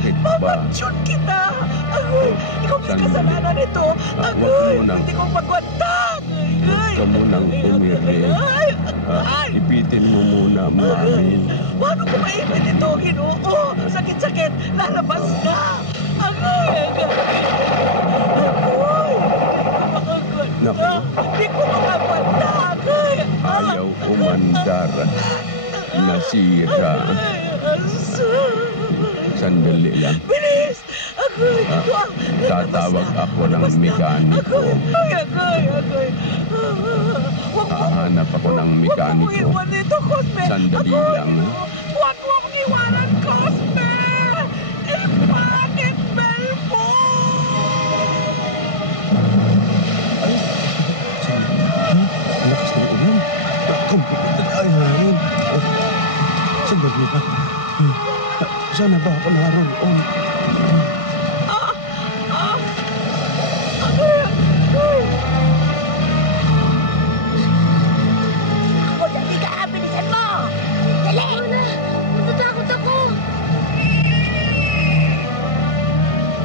Bakit ba? Mapansyon kita! Agoy! Ikaw may kasalanan nito! Agoy! Hindi ko pagwantag! Huwag ka munang umiri. Ipitin mo muna, Mami. Paano ko maipit ito, Ginoo? Sakit-sakit! Lalabas ka! Agoy! Agoy! Naku. Hindi ko makapantag! Ayaw umandar. Nasira. Sandali lang. Bilis! Agoy! Tatawag ako ng mekaniko. Agoy! Hahanap ako ng mekaniko. Huwag mo iwan dito, Cosme! Sandali lang. Huwag mo akong iwanan, Cosme! Ipakit bell mo! Ay! Lakas ng ulan. Kumpitan ay hangin. Sandali lang. Sana ba ako naroon? Ako, dali ka! Bilisan mo! Dali! Lola, natatakot ako.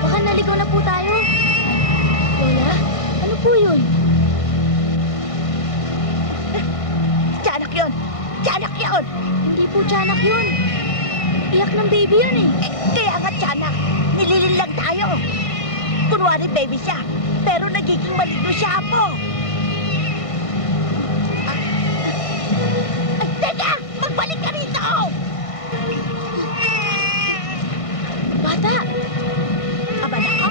Baka naligaw na po tayo. Lola, ano po yun? Tiyanak yun! Tiyanak yun! Hindi po tiyanak yun. Iyak ng baby yun eh. Kaya nga tiyanak, nililin lang tayo. Kunwari baby siya, pero nagiging maligno siya po. Ay, teka! Magbalik ka rito! Bata! Aba nako!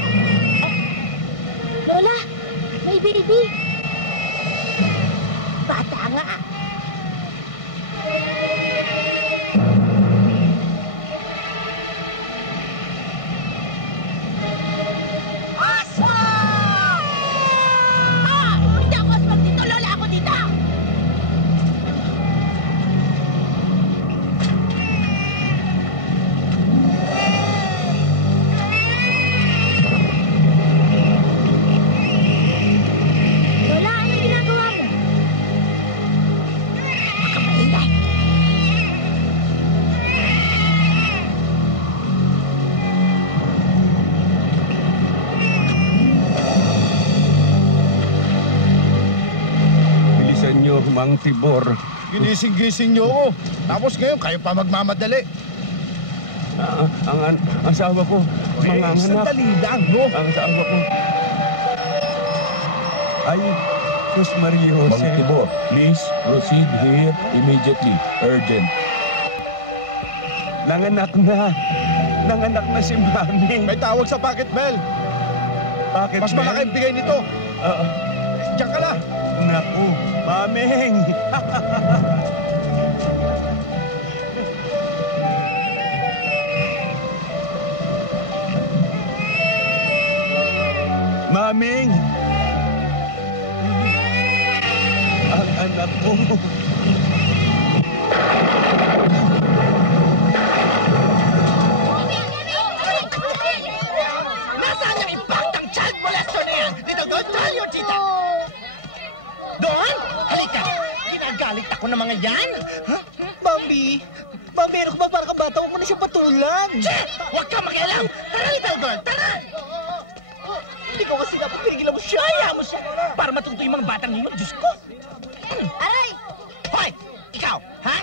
Lola, may baby. Bata nga! Asma! Hindi ako aswang dito! Lola ako dito! Lola, anong ginagawa mo? Baka maingay! Bilisan niyo, Mang Tibor. Ginising-gising niyo ako. Tapos ngayon, kayo pa magmamadali. Ang asawa ko, mga anak. Sandali lang, no? Ang asawa ko. Ay, Sus Maria Jose. Mang Tibor, please proceed here immediately. Urgent. Nanganak na. Nanganak na si Mami. May tawag sa pocket bell. Bakit? Mas malaki ang bigay nito. Diyan ka lang. Naku, Maming. Maming. Ang anak ko. Nasaan yung impactang child molester na yan? Little girl, tell your tita! Doon? Halika! Ginagalit ako ng mga yan? Bambi! Bambi, ano ka ba? Para ka bata, huwag mo na siya patulan! Che! Huwag ka makialam! Tara, little girl! Tara! Hindi ko kasi dapat pinigilan mo siya! Kaya mo siya! Para matuto yung mga batang ngayon, Diyos ko! Aray! Hoy! Ikaw, ha?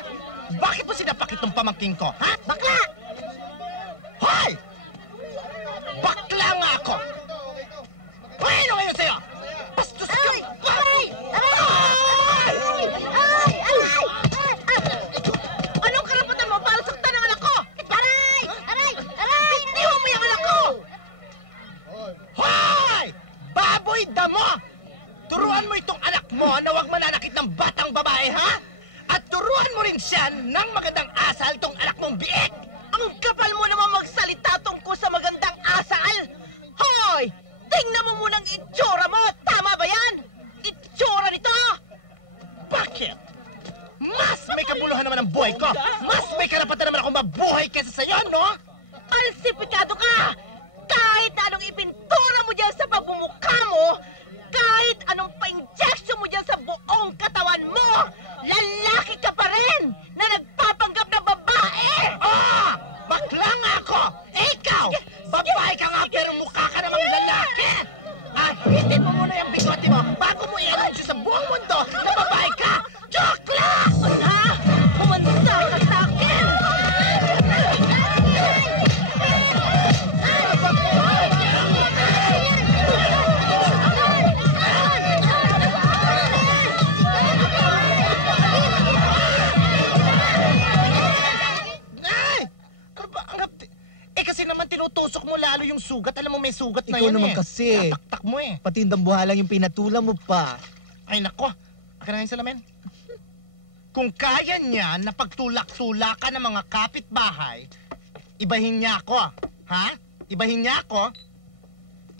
Bakit mo sinapak itong pamangking ko, ha? Bakla! Hoy! Bakla nga ako! Hoy, ano ngayon sa'yo? Bastos ka! Aray! Aray! Aray! Aray! Aray! Anong karapatan mo para saktan ang anak ko? Aray! Aray! Aray! Bitiwan mo yung anak ko! Hoy! Baboy damo! Turuan mo itong anak mo na huwag mananakit ng batang babae, ha? At turuan mo rin siya ng magandang asal tong anak mong biik! Ang kapal mo naman magsalita tungkol sa magandang asal! Hoy! Tingnan mo munang itsura mo! Tama ba yan? Itsura nito! Bakit? Mas may kabuluhan naman ang buhay ko! Mas may karapatan naman akong mabuhay kaysa sa'yo, no? Alsipikado ka! Kahit na anong ipintura mo dyan sa pagmumukha mo, kahit anong pa-injection mo dyan sa buong katawan mo, lalaki ka pa rin na nagpapanggap na babae! naman tinutusok mo lalo yung sugat. Alam mo may sugat na Ikaw yan naman eh. kasi. Tatak mo eh. Patindang buhalang yung pinatulan mo pa. Ay nako, akin na yung salamin. Kung kaya niya na pagtulak-tulakan ng mga kapitbahay, ibahin niya ako, ha? Ibahin niya ako.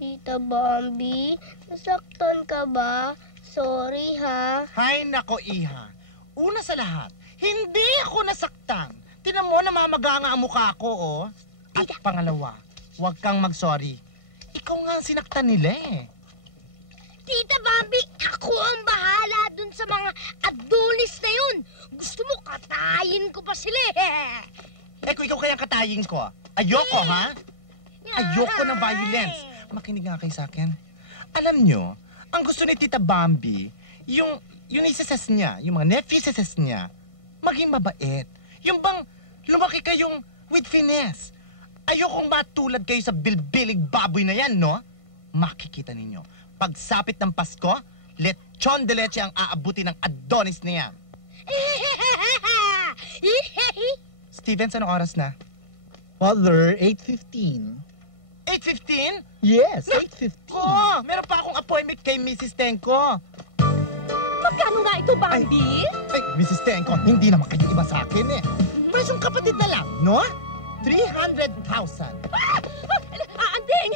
Tita Bambi, nasaktan ka ba? Sorry ha. Hay nako, Iha. Una sa lahat, hindi ako nasaktan. Tinan mo, namamaga nga ang mukha ko, oh. At pangalawa, huwag kang mag-sorry. Ikaw nga ang sinaktan nila eh. Tita Bambi, ako ang bahala dun sa mga adulis na yun. Gusto mo katayin ko pa sila eh. Eh kung ikaw kayang katayin ko, ayoko ha? Ayoko ng violence. Makinig nga kayo sa akin. Alam nyo, ang gusto ni Tita Bambi, yung nieces niya, yung mga nephews niya, maging mabait. Yung bang lumaki kayong with finesse. Ayokong matulad kayo sa bilbilig baboy na yan, no? Makikita ninyo. Pagsapit ng Pasko, lechon de leche ang aabuti ng Adonis na yan. Stevens, anong oras na? Father, 8:15. 8:15? Yes, 8:15. Oh, meron pa akong appointment kay Mrs. Tenko. Magkano nga ito, Bambi? Ay, Mrs. Tenko, hindi naman kayo iba sa akin eh. Presyong kapatid na lang, no? 300,000. Anding!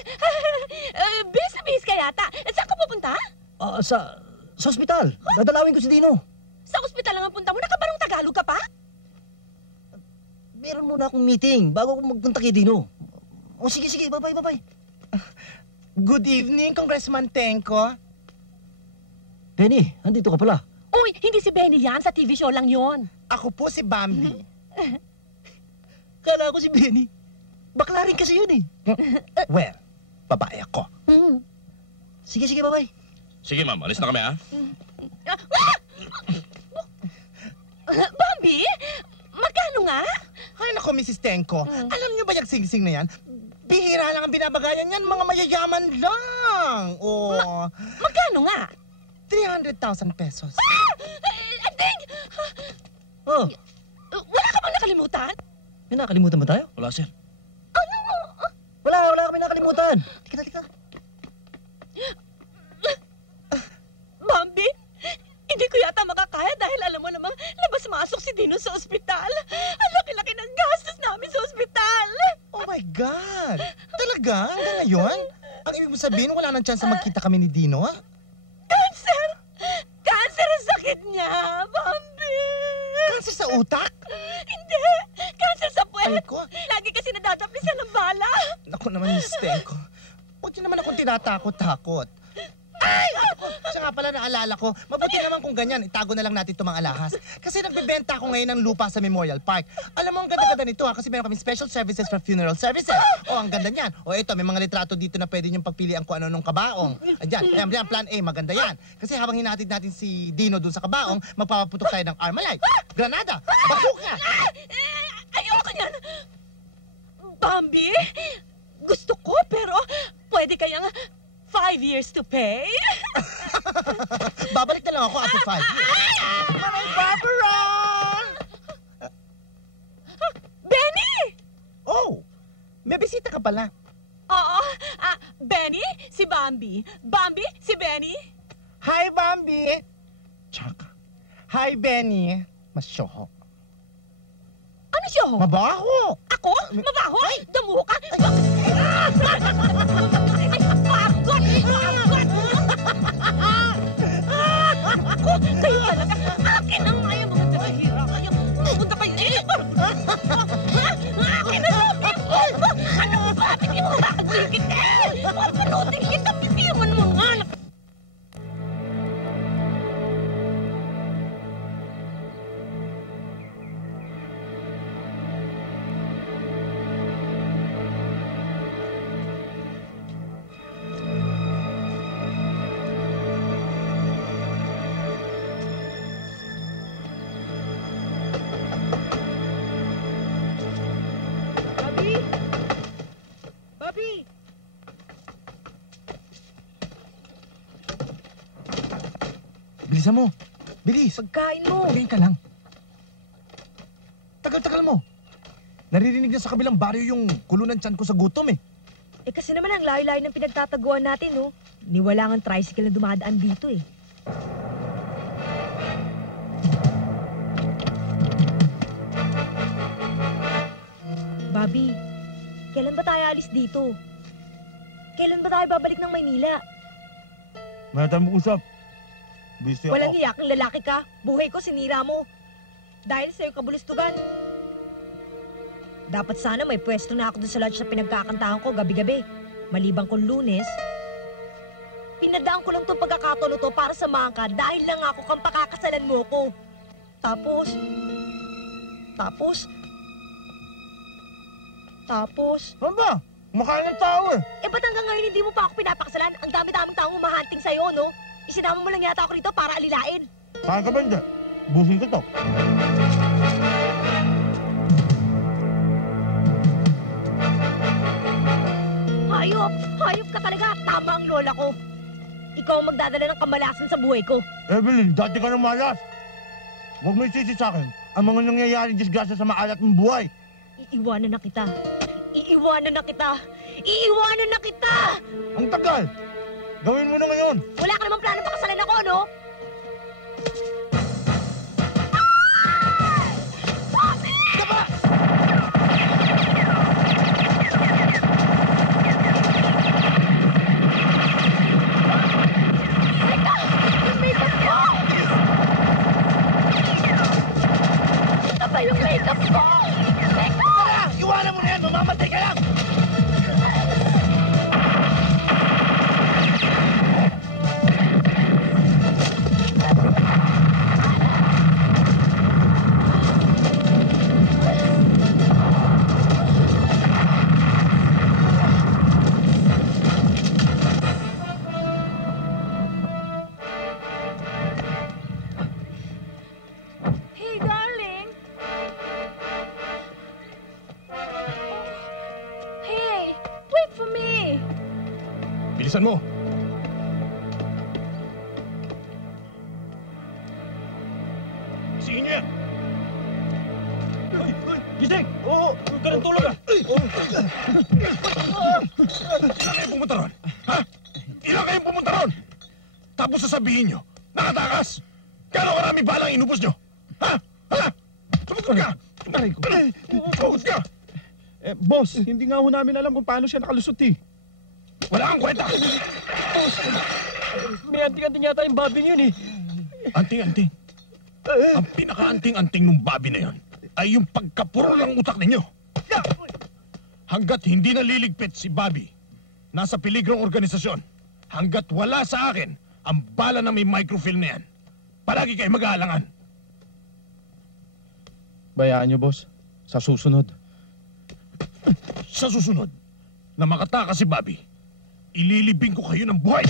Bis ka yata. Saan ka pupunta? Sa ospital. Dadalawin ko si Dino. Sa ospital lang ang punta mo? Nakabarong Tagalog ka pa? Meron muna akong meeting bago ako magpunta kay Dino. O sige, bye-bye. Good evening, Congressman Tenko. Benny, andito ka pala. Uy, hindi si Benny yan. Sa TV show lang yon. Ako po si Bambi. Kala ko si Benny. Bakla rin kasi yun eh. Well, babae ako. Sige, bye-bye. Sige, ma'am. Alis na kami, ha? Bambi? Magkano nga? Ay nako, Mrs. Tenko. Alam niyo ba yung singsing na yan? Bihira lang ang binabagayan yan. Mga mayayaman lang. Oh, Magkano nga? 300,000 pesos. Anding! Oh, Wala ka bang nakalimutan? may nakalimutan ba tayo? Wala, sir. Wala kami nakalimutan. Tika. Bambi, hindi ko yata makakaya dahil alam mo namang labas-masok si Dino sa ospital. Ang laki-laki ng gastos namin sa ospital. Oh my God! Talaga? Hanggang ngayon? Ang ibig mo sabihin, wala nang chance na magkita kami ni Dino, ha? Cancer! Cancer ang sakit niya, Bambi! Kanser sa utak? Hindi! Cancer sa Ay puwet! ko. Lagi kasi nadadaplisan ng bala. Naku naman, Miss Tenko. Huwag niyo naman akong tinatakot-takot. Ay! Siya nga pala, naalala ko. Mabuti naman kung ganyan, itago na lang natin itong mga alahas. Kasi nagbebenta ako ngayon ng lupa sa Memorial Park. Alam mo, ang ganda-ganda nito ha, kasi meron kami special services for funeral services. Oh, ang ganda niyan. O ito, may mga litrato dito na pwede niyong pagpilian kung ano nung kabaong. Ayan, plan A, maganda yan. Kasi habang hinatid natin si Dino dun sa kabaong, magpapaputok tayo ng Armalite, Granada, Bakuka. Ayoko niyan! Bambi, gusto ko pero pwede kayang 5 years to pay? Babalik na lang ako after 5 years. Manay Barbara! Benny! Oh, may bisita ka pala. Oo, Benny, si Bambi. Bambi, si Benny. Hi, Bambi! Tsaka, hi, Benny. Masyoho. Ano siya? Mabaho! Ako? Mabaho? Damuho ka? Ako, kayo talaga. Akin ang maya mga tagahira kayo. Pupunta kayo. Akin na sabi mo. Ano ba? Hindi mo makakagligit eh. Papanutin kita. Pitiwan mo nga. Bobby! Bilisan mo. Bilis. Pagkain mo. Pagayin ka lang. Tagal-tagal mo. Naririnig na sa kabilang baryo yung kulunan tiyan ko sa gutom eh. Eh kasi naman ang layo-layo ng pinagtataguan natin, no? Niwala ng tricycle na dumadaan dito eh. Bobby, kailan ba tayo alis dito? Kailan ba tayo babalik ng Maynila? May tayo mag-usap. Busy ako. Walang iyakang lalaki ka. Buhay ko sinira mo. Dahil sa'yo kabulustugan. Dapat sana may pwesto na ako dun sa lodge na pinagkakantahan ko gabi-gabi. Maliban kong Lunes. Pinadaan ko lang itong pagkakataon to para samahan ka dahil lang ako kang pakakasalan mo ko. Tapos... Ano ba? Kumakain ng tao eh. Eh ba't hanggang ngayon hindi mo pa ako pinapakasalan? Ang dami-daming taong umahanting sa'yo, no? Isinama mo lang yata ako rito para alilain. Saan ka ba hindi? Busin ko to. Hayop! Hayop ka talaga! Tama ang lola ko. Ikaw ang magdadala ng kamalasan sa buhay ko. Evelyn, dati ka ng malas. Huwag mo isisi sa akin ang mga nangyayaring disgrasya sa maalat mong buhay. Iiwanan na kita. Iiwanan na kita. Iiwanan na kita! Ang tagal! Gawin mo na ngayon! Wala ka namang plano pakasalan ako, no? Yung makeup ko! Tara! Iwanan mo na yan! Mamamatay ka lang! Hey, darling! Hey, wait for me! Bilisan mo! Sige niya! Gising! Oo! Huwag ka ng tulog ah! Ilan kayong pumunta ron? Ha? Ilan kayong pumunta ron? Tapos sasabihin nyo, nakatakas! Gano'ng karami balang inubos nyo? Ha? Ha? Sumagot ka! Sumagot ka! Boss, hindi nga ho namin alam kung paano siya nakalusot eh. Wala kang kwenta! May anting-anting yata yung Bobby yun eh. Anting-anting. Ang pinaka-anting-anting ng Bobby na yon ay yung pagkapuro ng utak ninyo. Hanggat hindi naliligpit si Bobby, nasa peligrong organisasyon, hanggat wala sa akin ang bala na may microfilm na yan, palagi kayo mag-aalangan. Bayaan niyo, boss. Sa susunod. Sa susunod, na makatakas si Bobby, ililibing ko kayo ng buhay.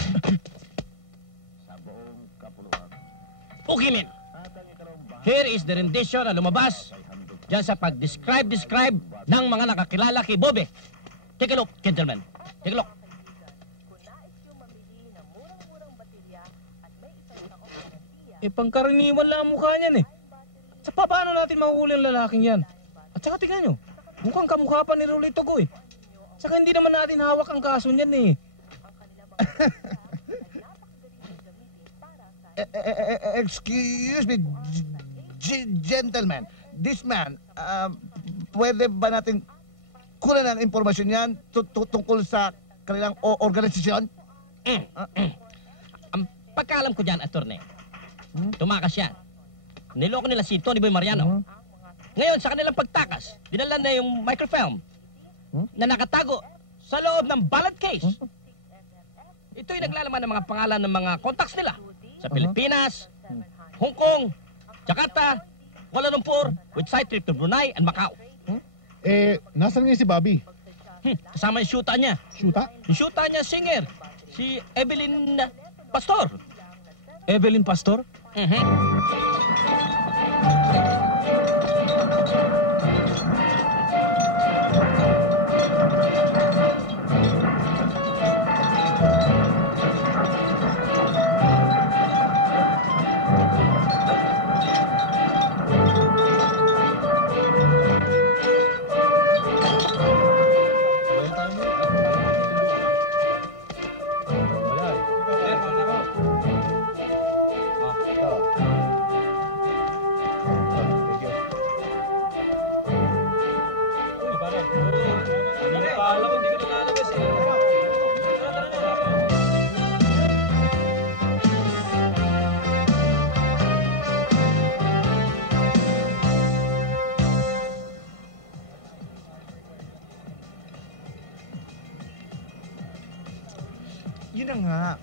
Okay, men. Here is the rendition na lumabas dyan sa pag-describe ng mga nakakilala kay Bobby. Take a look, gentlemen. Take a look. Eh, pangkaraniwan lang ang mukha niyan eh. Sa paano natin mahuhuli ang lalaking yan? At saka tingnan nyo, mukhang kamukha pa ni Rolito ko eh. Saka hindi naman natin hawak ang kaso niyan eh. Excuse me, gentlemen. This man, pwede ba natin kunan ng impormasyon yan tungkol sa kanilang organisasyon? Ang pagkaalam ko dyan, attorney, tumakas yan. Niloko nila si Tony Boy Mariano. Ngayon, sa kanilang pagtakas, dinala na yung microfilm na nakatago sa loob ng ballot case. Ito'y naglalaman ng mga pangalan ng mga contacts nila sa Pilipinas, Hong Kong, Jakarta, Kuala Lumpur, with side trip to Brunei and Macau. Nasaan ngayon si Bobby? Kasama yung shoota niya. Shoota? Yung shoota niya, singer. Si Evelyn Pastor. Evelyn Pastor? Yun na nga.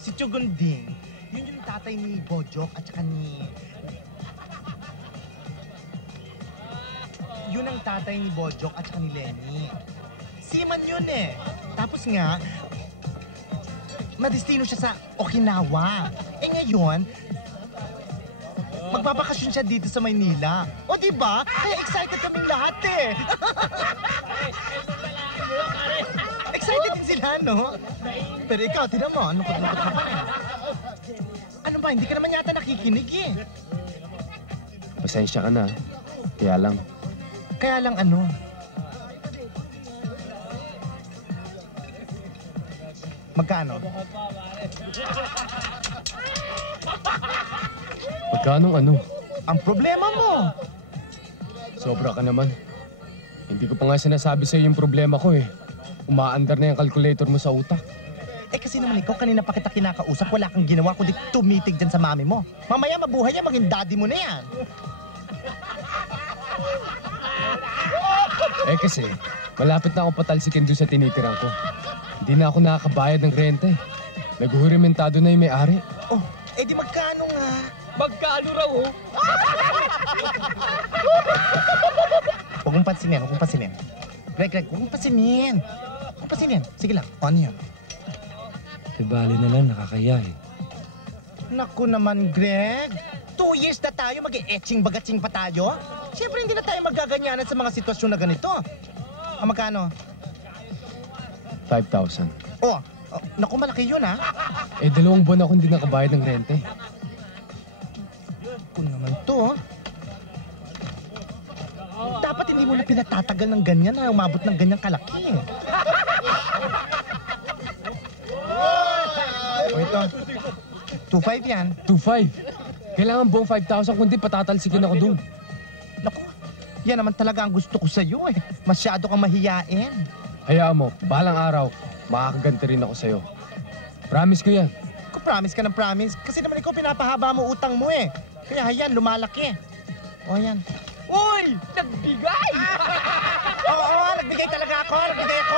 Si Chugunding, yun yung tatay ni Bojok at saka ni... Yun ang tatay ni Bojok at saka ni Lenny. Seaman yun eh. Tapos nga, madestino siya sa Okinawa. Eh ngayon, magbabakasyon siya dito sa Maynila. O diba? Kaya excited kaming lahat eh. Excited din sila, no? Pero ikaw, tinan mo, ano lukot-lukot ka pa eh. Ano ba, hindi ka naman yata nakikinig eh. Pasensya ka na. Kaya lang. Kaya lang ano? Magkano? Magkanong ano? Ang problema mo. Sobra ka naman. Hindi ko pa nga sinasabi sa'yo yung problema ko eh. Umaandar na yung calculator mo sa utak. Eh kasi naman ikaw, kanina pa kita kinakausap, wala kang ginawa kundi tumitig dyan sa mami mo. Mamaya mabuhay yan, maging daddy mo na yan. Eh kasi, malapit na ako patalsikin doon sa tinitiran ko. Hindi na ako nakakabayad ng renta eh. Naghuhurimentado na yung may-ari. Oh, eh di magkano nga? Magkano raw, oh? Huwag mong pansinin, huwag mong pansinin. Greg, huwag mong pansinin. Huwag mong pansinin. Sige lang, ano yun? Bali na lang, nakakaya eh. Naku naman, Greg. 2 years na tayo, mag-e-etching bagatsing pa tayo. Siyempre hindi na tayo magaganyanan sa mga sitwasyon na ganito. Magkano? 5,000. Oh, naku, malaki yun ha. Eh, 2 buwan ako hindi nakabayad ng renta eh. Kung naman to, dapat hindi mo na pinatatagal ng ganyan na umabot ng ganyang kalaki. O ito, 2,500 yan. 2,500? Kailangan buong 5,000 kundi patatalsikin ako doon. Naku, yan naman talaga ang gusto ko sa'yo eh. Masyado kang mahiyain. Hayaan mo, balang araw, makakaganti rin ako sa'yo. Promise ko yan. Kung promise ka ng promise, kasi naman ikaw pinapahaba mo utang mo eh. Kaya hayan, lumalaki. O yan. Uy! Nagbigay! Oo, nagbigay talaga ako, nagbigay ako.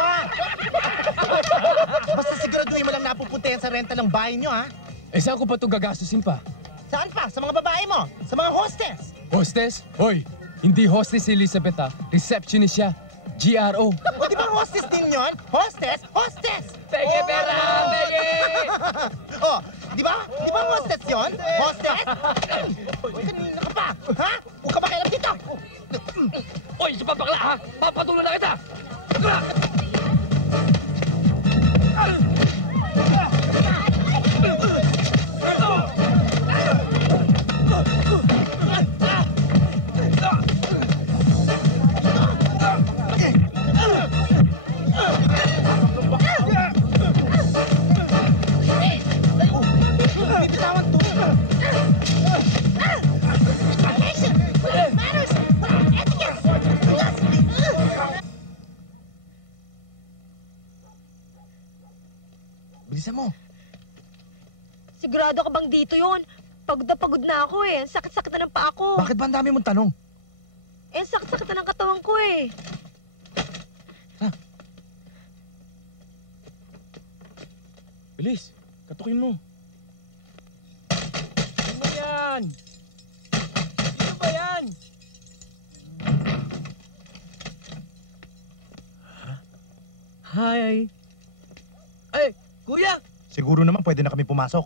Basta siguraduhin mo lang napupuntayan sa renta ng bahay nyo, ha? Eh, saan ko pa ito gagastusin pa? Saan pa? Sa mga babae mo? Sa mga hostess? Hostess? Hoy, hindi hostess si Elizabeth ha. Receptionist siya. GRO. O di ba hostess din yun? Hostess? Hostess! Pege, pera! Pege! Oh, di ba? Di ba hostess yun? Hostess? Kanina ka pa, ha? Huwag ka makialam dito! Uy, sa pabakla, ha? Papatulo na kita! Bibitawan to! Bilisan mo. Sigurado ka bang dito yun? Pagod na ako eh. Ang sakit-sakit na ng paa ko. Bakit ba ang dami mong tanong? Eh, ang sakit-sakit na ng katawan ko eh. Bilis, katukin mo. Ano yan? Sino ba yan? Hi. Ay, kuya! Siguro naman pwede na kami pumasok.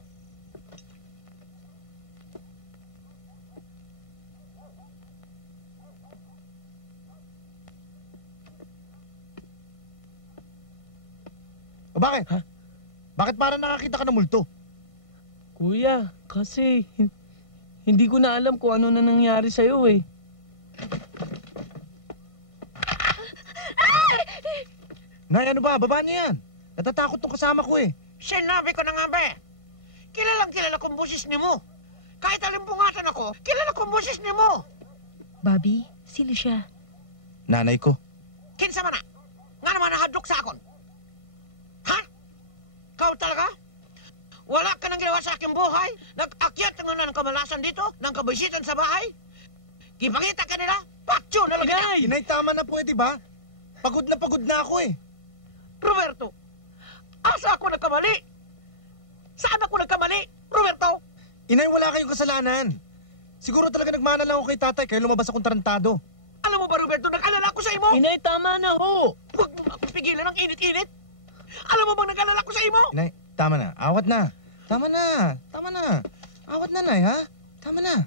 O bakit? Ha? Bakit parang nakakita ka ng multo? Kuya, kasi hindi ko na alam kung ano na nangyari sa'yo eh. Nay, ano ba? Baba niyo yan. Natatakot tong kasama ko eh. Sinabi ko na nga ba, kilalang kilala kong busis ni mo. Kahit alimbungatan ako, kilala kong busis ni mo. Bobby, sino siya? Nanay ko. Kinsa man na, nga naman nahadlok sa akon. Ha? Kau talaga? Wala ka nang ginawa sa aking buhay? Nag-akyat nga ng kamalasan dito? Nang kabisitan sa bahay? Kipakita ka nila? Paksyo na lang Inay! Inay, tama na pwede ba? Pagod na ako eh. Roberto, asa ako nagkamali? Inay, wala kayong kasalanan. Siguro talaga nagmana lang ako kay tatay kaya lumabas akong tarantado. Alam mo ba, Roberto, nag-alala ko sa imo? Inay, tama na ho. Huwag mo pigilan ang init-init. Alam mo bang nag-alala ko sa imo? Inay, tama na. Awat na. Tama na. Tama na. Awat na, Nay, ha? Tama na.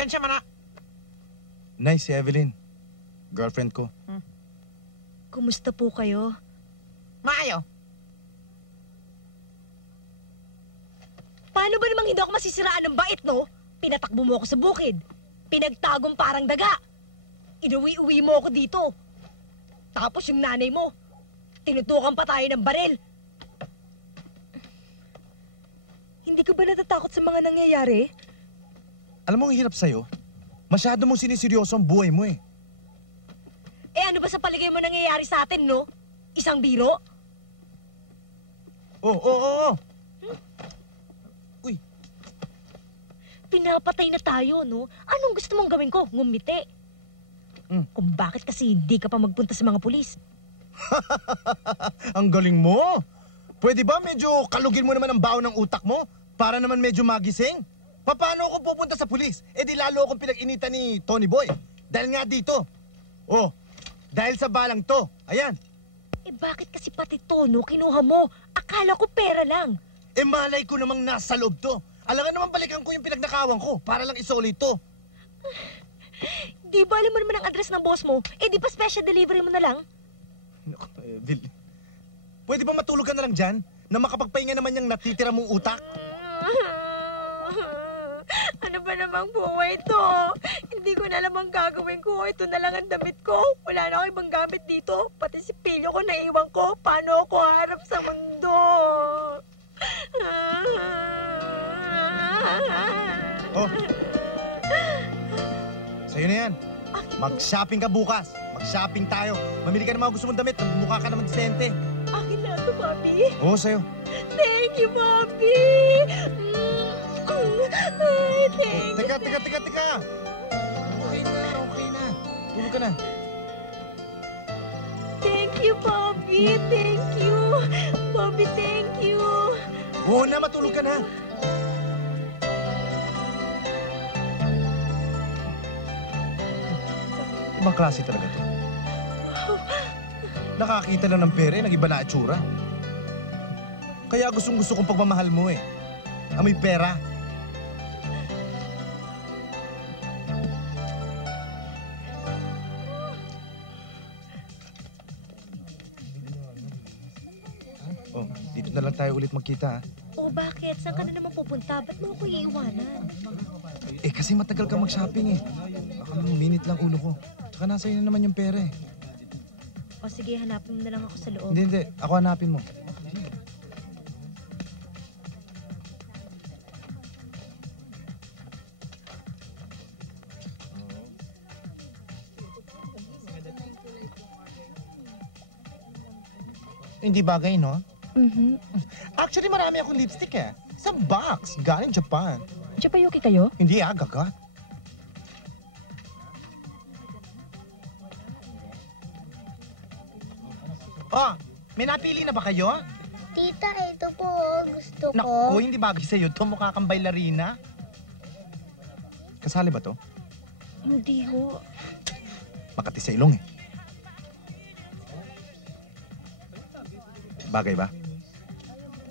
Kensya man na. Nay, si Evelyn. Girlfriend ko. Kumusta po kayo? Maayo. Paano ba namang hindi ako masisiraan ng bait, no? Pinatakbo mo ako sa bukid. Pinagtagong parang daga. Inuwi-uwi mo ako dito. Tapos yung nanay mo, tinutukan pa tayo ng baril. Hindi ka ba natatakot sa mga nangyayari? Alam mo ang hirap sa'yo? Masyado mong siniseryoso ang buhay mo eh. Eh ano ba sa paligay mo nangyayari sa atin, no? Isang biro? Oo. Uy. Pinapatay na tayo, no? Anong gusto mong gawin ko? Ngumiti. Kung bakit kasi hindi ka pa magpunta sa mga pulis? Ang galing mo. Pwede ba medyo kalugin mo naman ang baon ng utak mo? Para naman medyo magising? Paano ako pupunta sa pulis? Eh di lalo akong pinag-initan ni Tony Boy. Dahil nga dito. Oh, dahil sa balang to. Ayan. Eh bakit kasi pati tono kinuha mo? Akala ko pera lang. Eh malay ko namang nasa loob to. Alangan naman balikan ko yung pinagnakawan ko para lang isoli to. Di ba alam mo naman ang address ng boss mo? Eh di pa special delivery mo na lang? Pwede ba matulog ka na lang dyan? Na makapagpahinga naman yung natitira mong utak? Ano ba namang buhay to? Hindi ko na alam ang gagawin ko. Ito na lang ang damit ko. Wala na ako ibang gamit dito. Pati si pilyo ko naiwan ko. Paano ako harap sa mundo? Oh. Sa'yo na yan. Mag-shopping ka bukas. Mag-shopping tayo. Mamili ka ng mga gusto mong damit. Mukha ka naman disente. Akin na ito, Bobby. Oo, sa'yo. Thank you, Bobby. Thank you. Teka. Okay na. Tulog ka na. Thank you, Bobby. Thank you. Bobby, thank you. Oo na, matulog ka na. Ibang klase talaga to. Nakakita lang ng pera, nag-iba na atsura. Kaya gustong-gusto kong pagmamahal mo eh. Amoy pera. Oh, dito na lang tayo ulit magkita, ha? Oh, bakit? Saan ka na naman pupunta? Ba't mo ako iiwanan? Eh, kasi matagal ka mag-shopping eh. Baka minute lang ulo ko. Tsaka nasa iyo na naman yung pera eh. O sige, hanapin mo na lang ako sa loob. Hindi. Ako hanapin mo. Hindi bagay, no? Actually, marami akong lipstick eh. Sa box. Galing Japan. Japayuki kayo? Hindi gaga. Oh, may napili na ba kayo? Tita, ito po. Gusto ko. Naku, hindi bagay sa'yo to. Mukha kang bailarina. Kasali ba to? Hindi ho. Makati sa ilong eh. Bagay ba?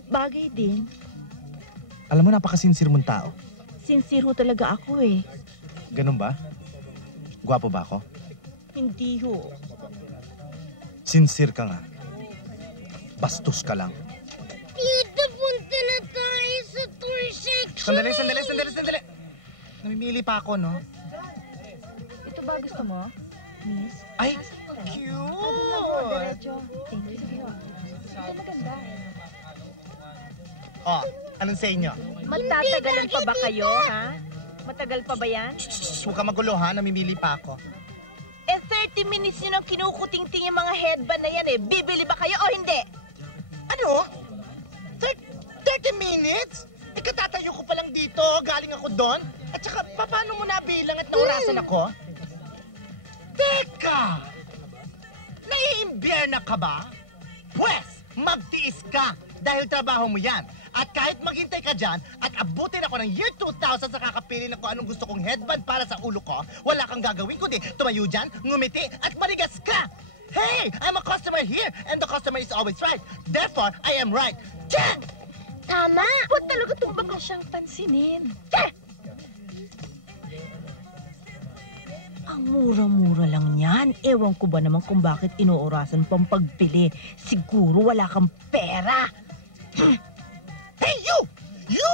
Bagay din. Alam mo, napakasinsir mong tao. Sincere ho talaga ako eh. Ganun ba? Gwapo ba ako? Hindi ho. Sincere ka nga. Bastos ka lang. Tita, punta na tayo sa toy section. Sandali. Namimili pa ako, no? Ito ba gusto mo, miss? Ay, cute! Diretso. Thank you. Ito maganda. Oh, anong sa inyo? Magtatagalan pa ba kayo, ha? Matagal pa ba yan? Huwag ka magulo, ha? Namimili pa ako. Eh, 30 minutes nyo nang kinukuting-ting yung mga headband na yan eh. Bibili ba kayo o hindi? Ano? 30 minutes? Eh, katatayo ko pa lang dito. Galing ako doon. At saka, paano mo nabilang at naurasan ako? Teka! Naiimbierna ka ba? Pwes, magtiis ka dahil trabaho mo yan. At kahit maghintay ka dyan at abutin ako ng year 2000 sa kakapili na kung anong gusto kong headband para sa ulo ko, wala kang gagawin kundi tumayo dyan, ngumiti at manigas ka! Hey! I'm a customer here and the customer is always right. Therefore, I am right. Tiyah! Tama! Ba't talaga itong baka siyang pansinin? Ang mura-mura lang yan. Ewan ko ba naman kung bakit inuorasan pang pagpili. Siguro wala kang pera. Hey, you! You!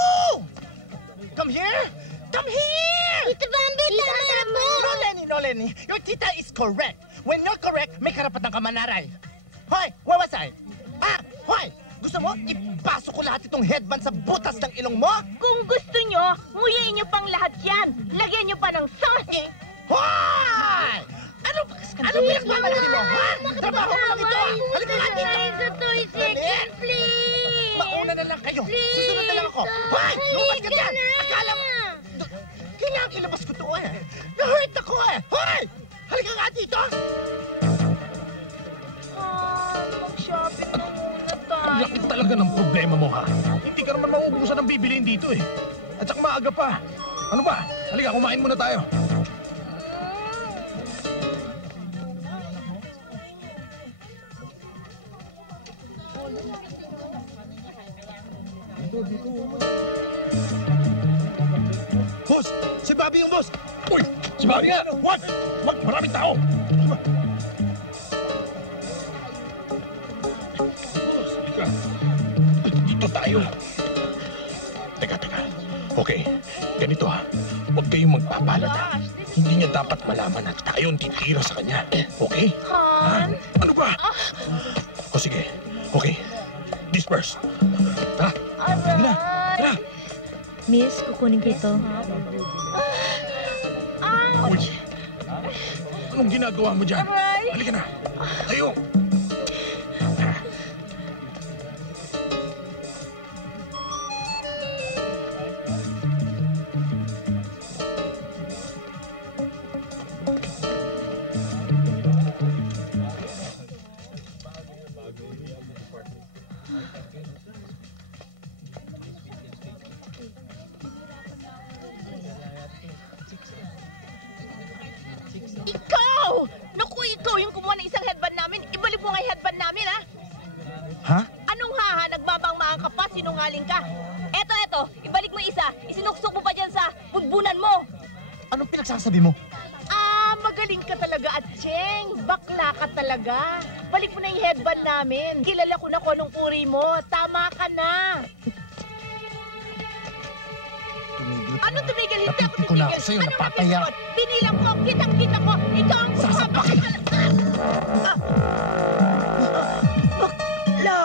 Come here! Come here! Tita Bambi, tama na po! No, Lenny. Your tita is correct. When you're correct, may karapatan ka manaray. Hoy, where was I? Hoy! Gusto mo, ipasok ko lahat itong headband sa butas ng ilong mo? Kung gusto nyo, nguyain nyo pang lahat yan. Lagyan nyo pa ng sauce. Hoy! Ano pinagmamalaki mo, ha? Trabaho mo lang ito, ha? Halika nga dito! Sa toy section, please! Mauna na lang kayo. Susunod na lang ako. Hoy! Lumabas ka dyan! Akala mo... Kailangan ilabas ko to eh. Na-hurt ako eh. Hoy! Halika nga dito! Mag-shopping na muna tayo. Ang laki talaga ng problema mo, ha? Hindi ka naman mauubusan ng bibiliin dito, eh. At saka maaga pa. Ano ba? Halika, kumain muna tayo. Boss! Si Bobby yung boss! Uy! Si Bobby nga! Wag! Wag! Maraming tao! Halika. Dito tayo. Teka. Okay, ganito ha. Huwag kayong magpapalata. Hindi niya dapat malaman na tayo ang titira sa kanya. Okay? Han? Ha? Ano ba? O sige. Okay. Disperse. Tara. Tara. Miss, kukunin ko ito. Uy. Anong ginagawa mo dyan? Halika na. Tayo. Ikaw! Naku, ikaw yung kumuha ng isang headband namin. Ibalik mo nga yung headband namin, ha? Ha? Anong haha? Nagbabangmaan ka pa? Sinungaling ka? Eto. Ibalik mo isa. Isinuksok mo pa dyan sa bunbunan mo. Anong pinagsasabi mo? Magaling ka talaga, Atcheng. Bakla ka talaga. Balik mo na yung headband namin. Kilala ko na kung anong uri mo. Tama ka na. Tumigil. Ano tumigil? Hindi ako Napipiko na tumigil. ako sa'yo, Anong napapaya. napipikon? Binilang ko, kitang-kita ko. Ikaw ang Sasapakin. Bakla!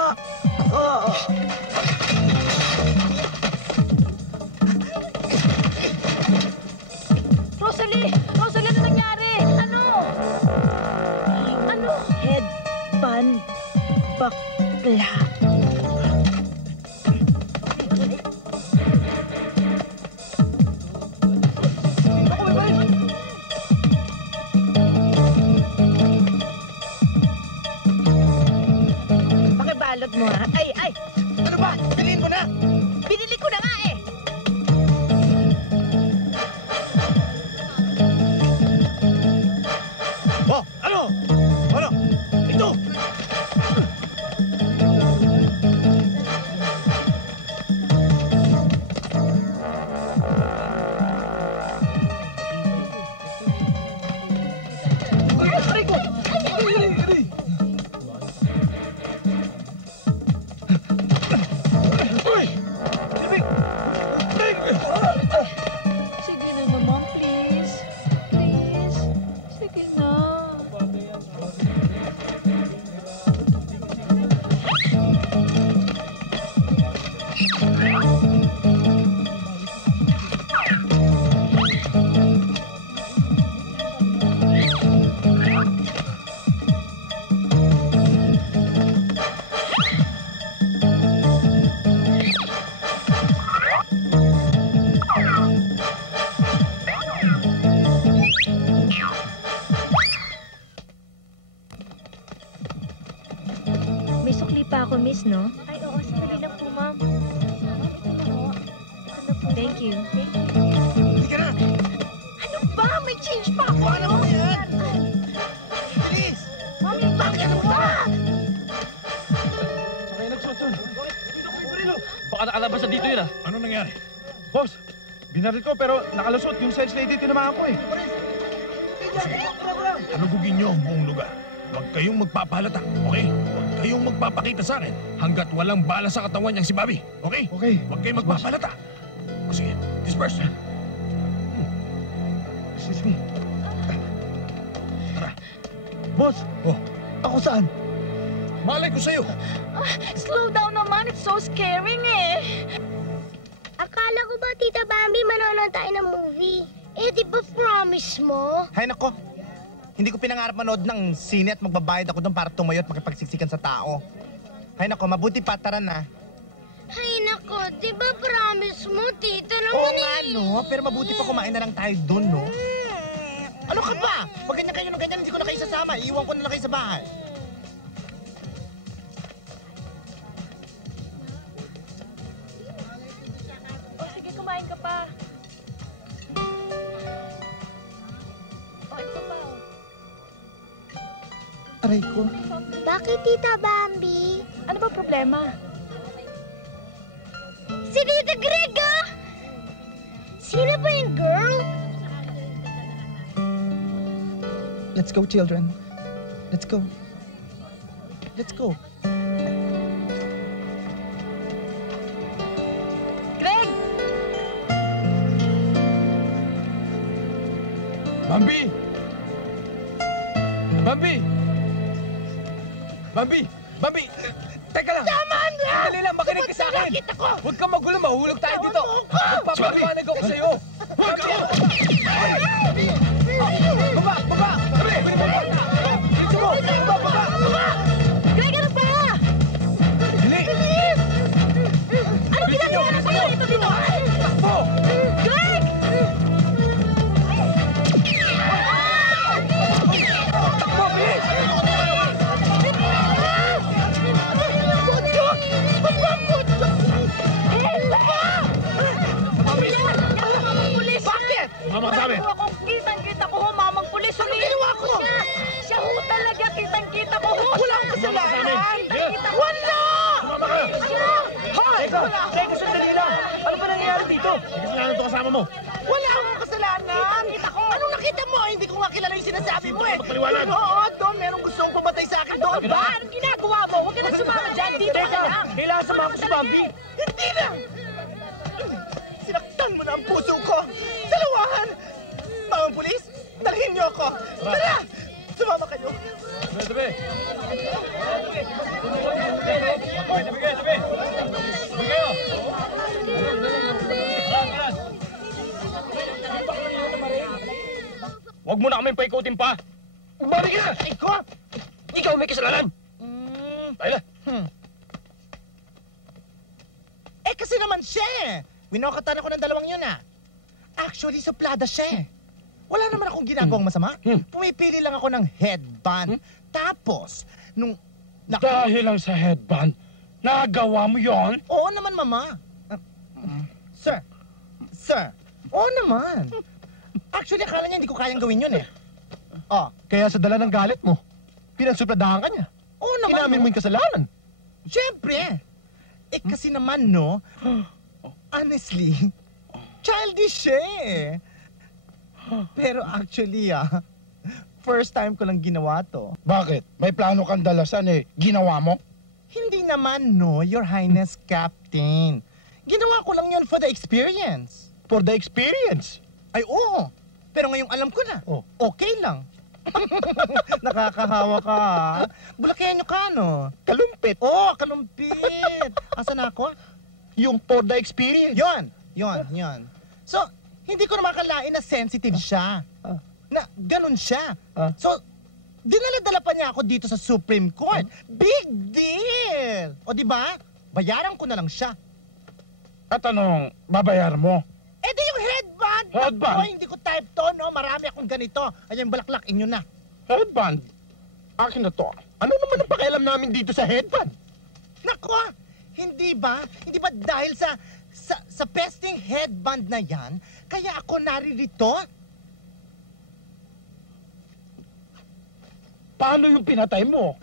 Rosalie! Rosalie, ano nangyari? Ano? Headband bakla. Pakibalot mo, ha? Ay! Ano ba? Piliin mo na! Binili ko na nga eh! Oh! Ano? Ito! ako, miss, no? Ay, oo, sandali lang po, ma'am. Thank you. Hindi ka na! Ano ba? May change pa ako. Ano mo yan? Bilis! Mami, bakit ano ba? Sakay nagsuot doon. Baka nakalabas na dito yun, ah. Ano nangyari? Boss, binaril ko pero nakalusot. Yung sales lady tinamaan ko eh. Alugugin niyo ang buong lugar. Huwag kayong magpapalata, okay? Huwag kayong magpapakita sa akin hanggat walang bala sa katawan niyang si Bobby, okay? Okay. Huwag kayong magpapalata. O sige, disperse. Excuse me. Tara. Boss, Oh, ako saan? malay ko sa'yo. Slow down naman. It's so scaring eh. Akala ko ba, Tita Bambi, manonood tayo ng movie? Eh, di ba promise mo? Hay nako, hindi ko pinangarap manood ng sine at magbabayad ako doon para tumayo at makipagsiksikan sa tao. Hay nako, mabuti pa, tara na. Ay, nako, di ba promise mo, Tita Oo naman nga, no? Pero mabuti pa kumain na lang tayo doon, no? Ano ka ba? Pag ganyan kayo ng ganyan, hindi ko na kayo sasama. Iiwan ko na lang kayo sa bahay. O, sige, kumain ka pa. O, ito pa. Oh. Aray ko. Bakit, Tita Bambi? Ano ba problema? Si Tita Greg, ah! Sino ba yung girl? Let's go, children. Let's go. Let's go. Greg! Bambi! Bambi! Bambi! Bambi! Teka lang! Tama na! Dali lang, makinig ka sa akin! Huwag kang magulo, mahulog tayo dito! Magpapaliwanag ako sa'yo! Huwag ka! Baba! Baba! Sabi! Dito mo! Baba! Baba! Greg, ano ba? Dali! Ano ginagawa na sa'yo? Ito dito! Takbo! Greg! Takbo! Bilis! Bakit? Mama ka sabi. Kitang-kita ko ho, mamang pulis. Ano ginawa ko? Siya ho talaga, kitang-kita ko ho. Wala akong kasalanan. Kitang-kita ko. Wala! Mama ka! Hoy! Wala! Teka, sandali lang! Ano ba nangyayari dito? Sige, sinanong to kasama mo. Wala akong kasalanan! Kita ko! Anong nakita mo? Hindi ko nga kilala yung sinasabi mo eh. Magpaliwanag. Oo, Don, merong gustong pumatay sa akin doon. Ano ba? Anong ginagawa mo? Huwag ka na sumama dyan. Dito ka na lang. Kailangan sumama ko si Bambi! Hindi na! Sinaktan mo na ang puso ko! Dalawahan! Mga pulis, dalhin niyo ako! Tara! Sumama kayo! Sabi! Sabi! Huwag mo na kami paikutin pa. Bumalik ka! Ay ko! Ikaw may kasalanan. Tayo na. Eh kasi naman siya eh! Winokatan ako ng dalawang yun ah! Actually, suplada siya eh! Wala naman akong ginagawang masama. Pumipili lang ako ng headband. Tapos, nung... Dahil lang sa headband, nagawa mo yon? Oo naman, Mama. Sir. Sir. Oo naman. Actually, akala niya hindi ko kayang gawin yun eh. Oh, Kaya sa dala ng galit mo, pinansupladahan ka niya. oo naman. Inamin mo yung kasalanan. Siyempre. Eh kasi naman, no? Honestly, childish siya eh. Pero actually, first time ko lang ginawa to. Bakit? May plano kang dalasan eh. Ginawa mo? Hindi naman, no, Your Highness Captain. Ginawa ko lang yun for the experience. For the experience. Ay, oo. Pero ngayong alam ko na. Oh. Okay lang. Nakakahawa ka. Bulakenyo ka, no? Kalumpit. Oo, kalumpit. Asan ako? Yung for the experience. Yon. So, hindi ko na makalain na sensitive siya. Na ganun siya. So, dinala-dala pa niya ako dito sa Supreme Court. Big deal! O di ba? Bayaran ko na lang siya. At anong babayar mo? Eh di yung headband! Headband? Ako, hindi ko type to, no? Marami akong ganito. Ayan, balaklak, inyo na. Headband? Akin na to. Ano naman ang pakialam namin dito sa headband? Nako, hindi ba dahil sa pesting headband na yan, kaya ako naririto? Paano yung pinatay mo?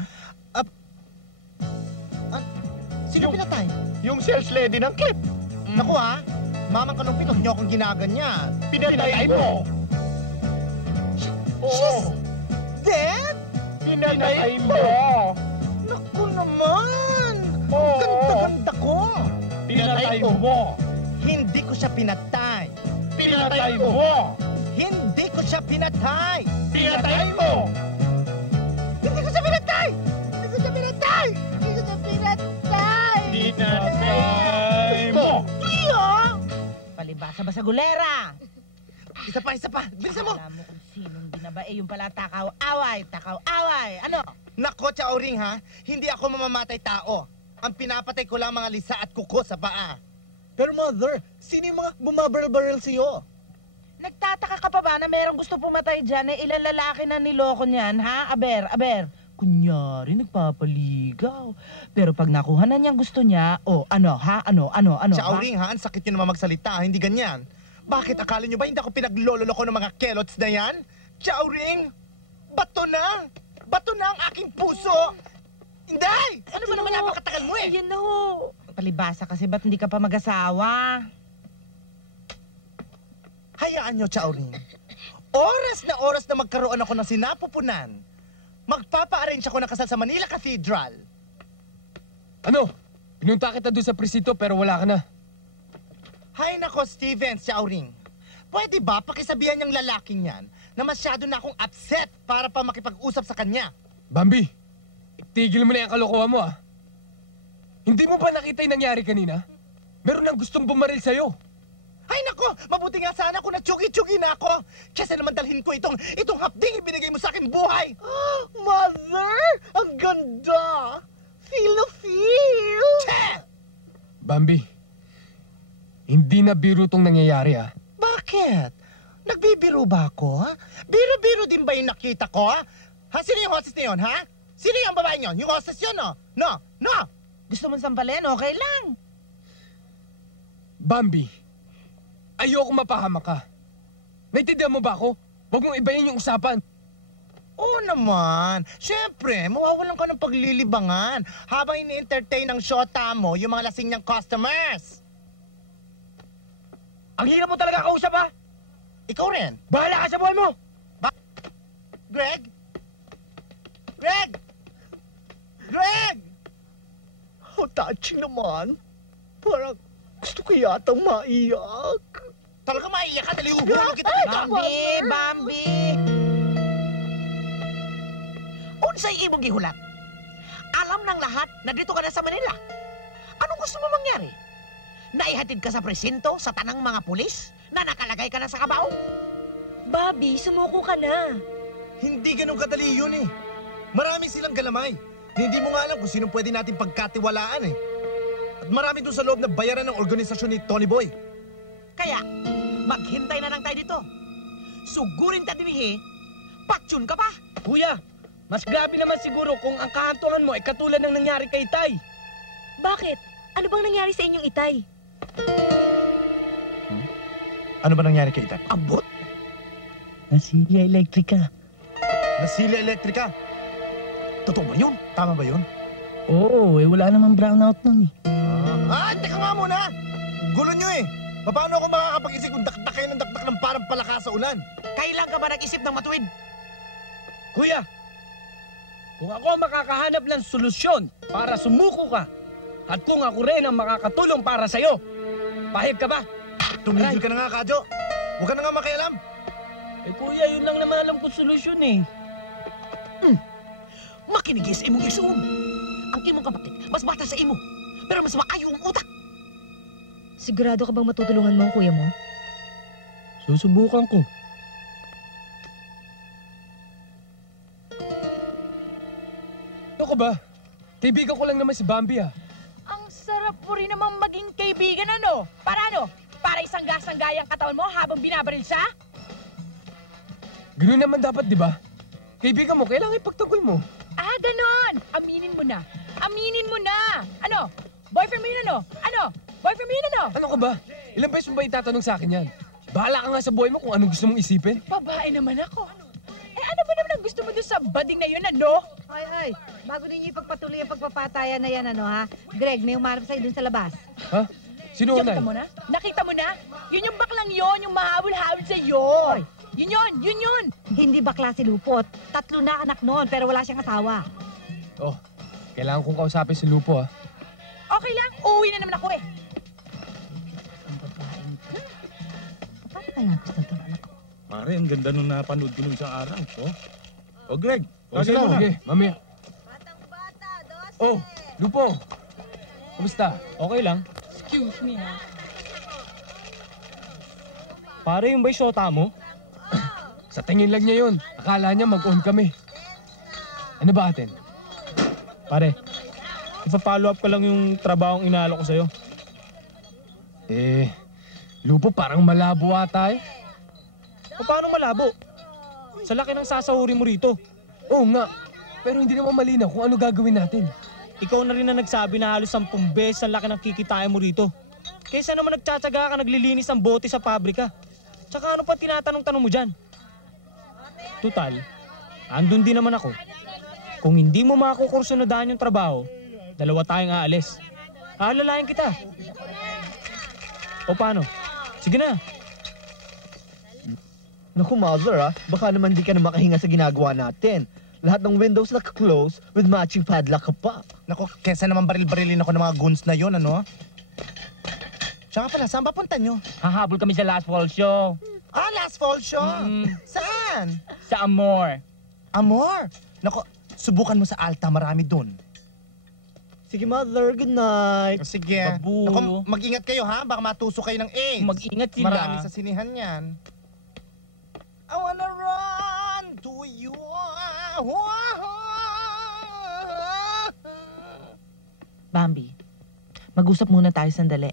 Sino pinatay? Yung sales lady ng clip. Naku Mamang Kalumpit, huwag niyo akong ginaganyan. Pinatay mo. She's dead? Pinatay mo. Naku naman! Oo. Ganda-ganda ko! Pinatay mo. Hindi ko siya pinatay. Pinatay mo. Hindi ko siya pinatay. Pinatay mo. Hindi ko siya pinatay! Hindi ko siya pinatay! Hindi ko siya pinatay! Pinatay mo. Palibasa ba sa gulera? Isa pa! Bilisan mo! Alam mo kung sinong binabae yung pala takaw-away. Ano? Nako, Chowring hindi ako mamamatay tao. Ang pinapatay ko lang mga lisa at kuko sa paa. Pero mother, sino yung mga bumabaril-baril sa'yo? Nagtataka ka pa ba na merong gusto pumatay dyan ilang lalaki na niloko niyan, ha? Aber. Kunyari, nagpapaligaw. Pero pag nakuha na niyang gusto niya, ano? Chowring ang sakit nyo naman magsalita, hindi ganyan. Bakit akala nyo ba hindi ako pinaglololoko ng mga kelots na yan? Chowring, bato na ang aking puso! Hindi! Ano ba naman napakatagal mo eh? Ayun na ho. Palibasa kasi ba't hindi ka pa mag-asawa? Hayaan nyo, Chowring. Oras na magkaroon ako ng sinapupunan. Magpapa-arrange ako ng kasal sa Manila Cathedral. Ano? Pinunta kita doon sa presinto pero wala ka na. Hay nako, Stevens, Chowring. Pwede ba pakisabihan niyang lalaking yan na masyado na akong upset para pa makipag-usap sa kanya? Bambi, tigil mo na yung kalokohan mo Hindi mo ba nakita yung nangyari kanina? Meron nang gustong bumaril sa'yo. Ay nako, mabuti nga sana kung natsugi-tsugi na ako. Kesa naman dalhin ko itong hapding ibinigay mo sa aking buhay. Mother, ang ganda. Feel na feel. Che! Bambi, hindi na biro tong nangyayari Bakit? Nagbibiro ba ako? Biro-biro din ba yung nakita ko? Sino yung hostess na yun, ha? Sino yung babae yun? Yung hostess yun, no? No! Gusto mong sampalin? Okay lang. Bambi, ayoko mapahama ka. Naintindihan mo ba ako? Huwag mong ibayin yung usapan. Oo naman. Siyempre, mawawalan ka ng paglilibangan habang ini-entertain ng shota mo yung mga lasing niyang customers. Ang hirap mo talaga kausap Ikaw rin. Bahala ka sa buhay mo! Greg? How touching naman. Parang gusto ko yatang maiyak. Talaga maiyak ka? Dali uhulan kita dito. Bambi! Unsay imong gihulat? Alam ng lahat na dito ka na sa Manila. Anong gusto mo mangyari? Naihatid ka sa presinto sa tanang mga pulis na nakalagay ka na sa kabao? Bobby, sumuko ka na. Hindi ganun kadali yun eh. Marami silang galamay. Hindi mo nga alam kung sino pwede natin pagkatiwalaan eh. At marami doon sa loob na bayaran ng organisasyon ni Tony Boy. Kaya, maghintay na lang tayo dito. Sugurin ta din patsyon ka pa. Kuya, mas grabe naman siguro kung ang kahantungan mo ay katulad ng nangyari kay Tay. Bakit? Ano bang nangyari sa inyong itay? Ano ba nangyari kay Itan? Abot? Nasilya elektrika. Nasilya elektrika? Totoo ba yun? Tama ba yun? Oo, wala namang brownout nun Teka nga muna! Gulo nyo eh! Paano ako makakapag-isip kung dakdak kayo ng dakdak ng parang palaka sa ulan? Kailan ka ba nag-isip ng matuwid? Kuya, kung ako ang makakahanap ng solusyon para sumuko ka, at kung ako rin ang makakatulong para sa'yo, pahig ka ba? Tumigil ka na nga, Kadyo. Huwag ka na nga makialam. Eh kuya, yun lang naman alam kong solusyon eh. Makinigis imong isuon. Ang imong kapatid, mas bata sa imo. Pero mas maayo ang utak. Sigurado ka bang matutulungan mo ang kuya mo? Susubukan ko. Ano ka ba? Kaibigan ko lang naman si Bambi Ang sarap mo rin naman maging kaibigan, ano? Para isangga-sanggay ang katawan mo habang binabaril siya? Ganun naman dapat, di ba? Kaibigan mo, kailangan ipagtanggol mo. Ah, ganon! Aminin mo na! Aminin mo na! Ano? Boyfriend mo yun ano? Ano? Boyfriend mo yun ano? Ano ka ba? Ilang beses mo ba itatanong sa akin yan? Bahala ka nga sa buhay mo kung anong gusto mong isipin. Babae naman ako. Eh ano ba naman ang gusto mo doon sa bading na yun ano? Ay, bago ninyo ipagpatuloy ang pagpapatayan na yan, ano ha? Greg, may umarap sa'yo dun sa labas. Ha? Sino Nakita unay? mo na? Nakita mo na? Yun yung baklang yun, yung mahabol-habol sa'yo. Yun yun, yun yun. Hindi bakla si Lupot. 3 na anak noon, pero wala siyang asawa. Oh, kailangan kong kausapin si Lupo, ha? Okay lang, uuwi na naman ako eh. Ang babaeng ka. Paano kaya gusto ito ng anak ko? Mare, ang ganda nung napanood ko nung isang araw. Oh, Greg, Sige, mo na. sige, mamaya. Oh, Lupo. Kumusta? Okay lang. Excuse me ha. Pare, yung ba'y shota mo? Sa tingin lang niya yun. Akala niya mag-on kami. Ano ba atin? Pare, ipa-follow up ka lang yung trabahong inaalok ko sa'yo. Lupo, parang malabo ata eh. O paano malabo? Sa laki ng sasahuri mo rito. Oo nga, pero hindi naman malinaw kung ano gagawin natin. Ikaw na rin na nagsabi na halos 10 beses ang laki ng kikitain mo rito. Kaysa naman nagtsatsaga ka naglilinis ng bote sa pabrika. Tsaka ano pa tinatanong-tanong mo dyan? Tutal, andun din naman ako. Kung hindi mo makukursunodaan yung trabaho, 2 tayong aalis. Aalalayan kita. O paano? Sige na. Naku, Mother, baka naman di ka na makahinga sa ginagawa natin. Lahat ng windows naka-close with matching padlock ka pa. Naku, kesa naman baril-barilin ako ng mga goons na yun, ano? Tsaka pala, saan ba punta nyo? Hahabol kami sa last fall show. Ah, last fall show? Saan? Sa Amor. Amor? Naku, subukan mo sa Alta, marami dun. Sige, Mother, good night. Sige. Babu. Naku, mag-ingat kayo ha, baka matusok kayo ng AIDS. Mag-ingat sila. Marami sa sinihan yan. I wanna run to you. Bambi, mag-usap muna tayo sandali.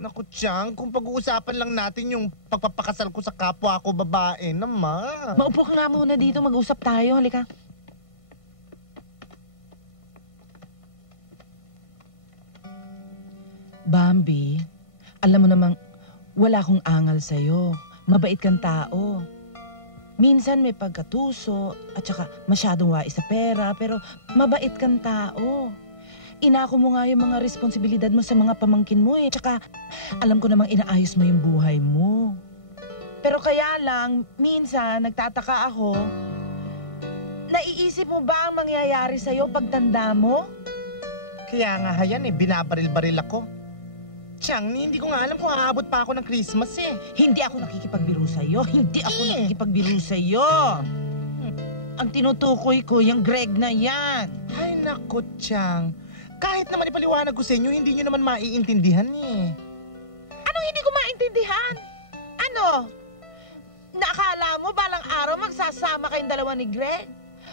Naku, Chang, kung pag-uusapan lang natin yung pagpapakasal ko sa kapwa ko babae naman. Maupo ka nga muna dito, mag-usap tayo. Halika. Bambi, alam mo namang wala akong angal sa'yo. Mabait kang tao. Minsan may pagkatuso at saka masyadong wais sa pera, pero mabait kang tao. Inako mo nga yung mga responsibilidad mo sa mga pamangkin mo eh. Tsaka alam ko namang inaayos mo yung buhay mo. Pero kaya lang, minsan nagtataka ako, naiisip mo ba ang mangyayari sa'yo pagtanda mo? Kaya nga hayan eh, binabaril-baril ako. Chang, hindi ko nga alam kung aabot pa ako ng Christmas eh. Hindi ako nakikipagbiro sa'yo. Hindi ako nakikipagbiro sa'yo. Ang tinutukoy ko, yung Greg na yan. Ay naku, Chang. Kahit naman ipaliwanag ko sa inyo, hindi nyo naman maiintindihan eh. Anong hindi ko maintindihan? Ano? Nakala mo balang araw magsasama kayong dalawa ni Greg?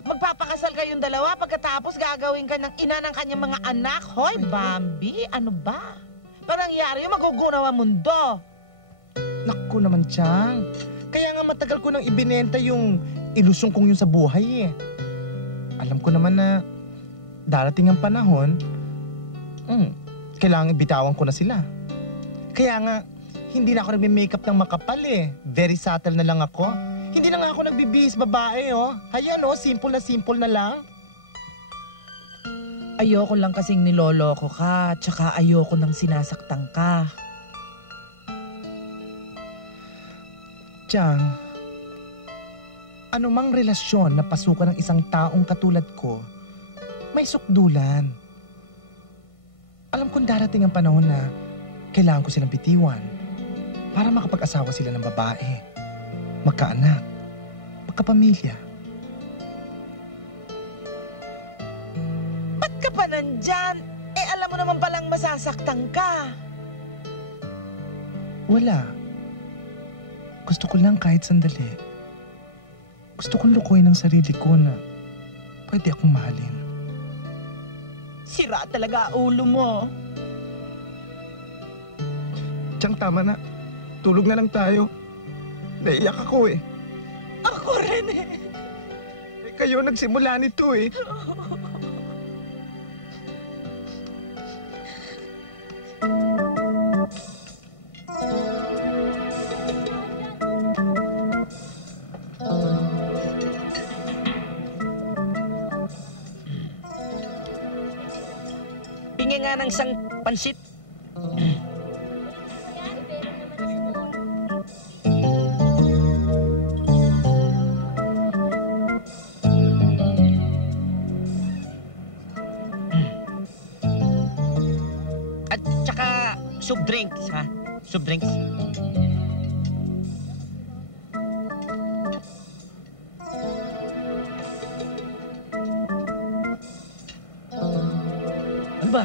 Magpapakasal kayong dalawa pagkatapos gagawin ka ng ina ng kanyang mga anak? Hoy, Bambi, ano ba? Parang nangyari yung magugunaw ang mundo. Naku naman, Chang. Kaya nga matagal ko nang ibinenta yung ilusyon kong yun sa buhay eh. Alam ko naman na darating ang panahon, kailangan ibitawan ko na sila. Kaya nga, hindi na ako nagme-makeup ng makapal eh. Very subtle na lang ako. Hindi na nga ako nagbibihis babae oh. Hayan oh, simple na lang. Ayoko lang kasing niloloko ka, tsaka ayoko nang sinasaktan ka. Chang, anumang relasyon na pasukan ng isang taong katulad ko, may sukdulan. Alam kong darating ang panahon na kailangan ko silang bitiwan para makapag-asawa sila ng babae, magkaanak, magkapamilya. Ba't ka pa nandyan? Eh alam mo naman palang masasaktan ka. Wala. Gusto ko lang kahit sandali. Gusto kong lukuhin ang sarili ko na pwede akong mahalin. Sira talaga ulo mo. Tiyang tama na. Tulog na lang tayo. Naiyak ako eh. Ako rin eh. Kayo nagsimula nito eh. Pingi nga ng isang pansit. At saka soup drinks, ha? Soup drinks. Ano ba?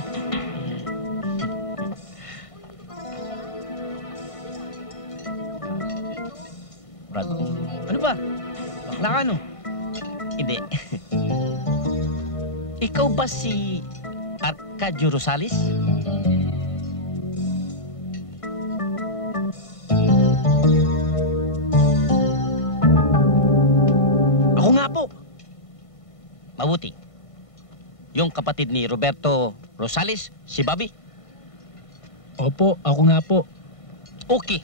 Brad. Ano ba? Bakla ka, no? Hindi. Ikaw ba si Arcadio Rosales? Ako nga po. Mabuti. Yung kapatid ni Roberto Rosales, si Bobby. Opo, ako nga po. Okay.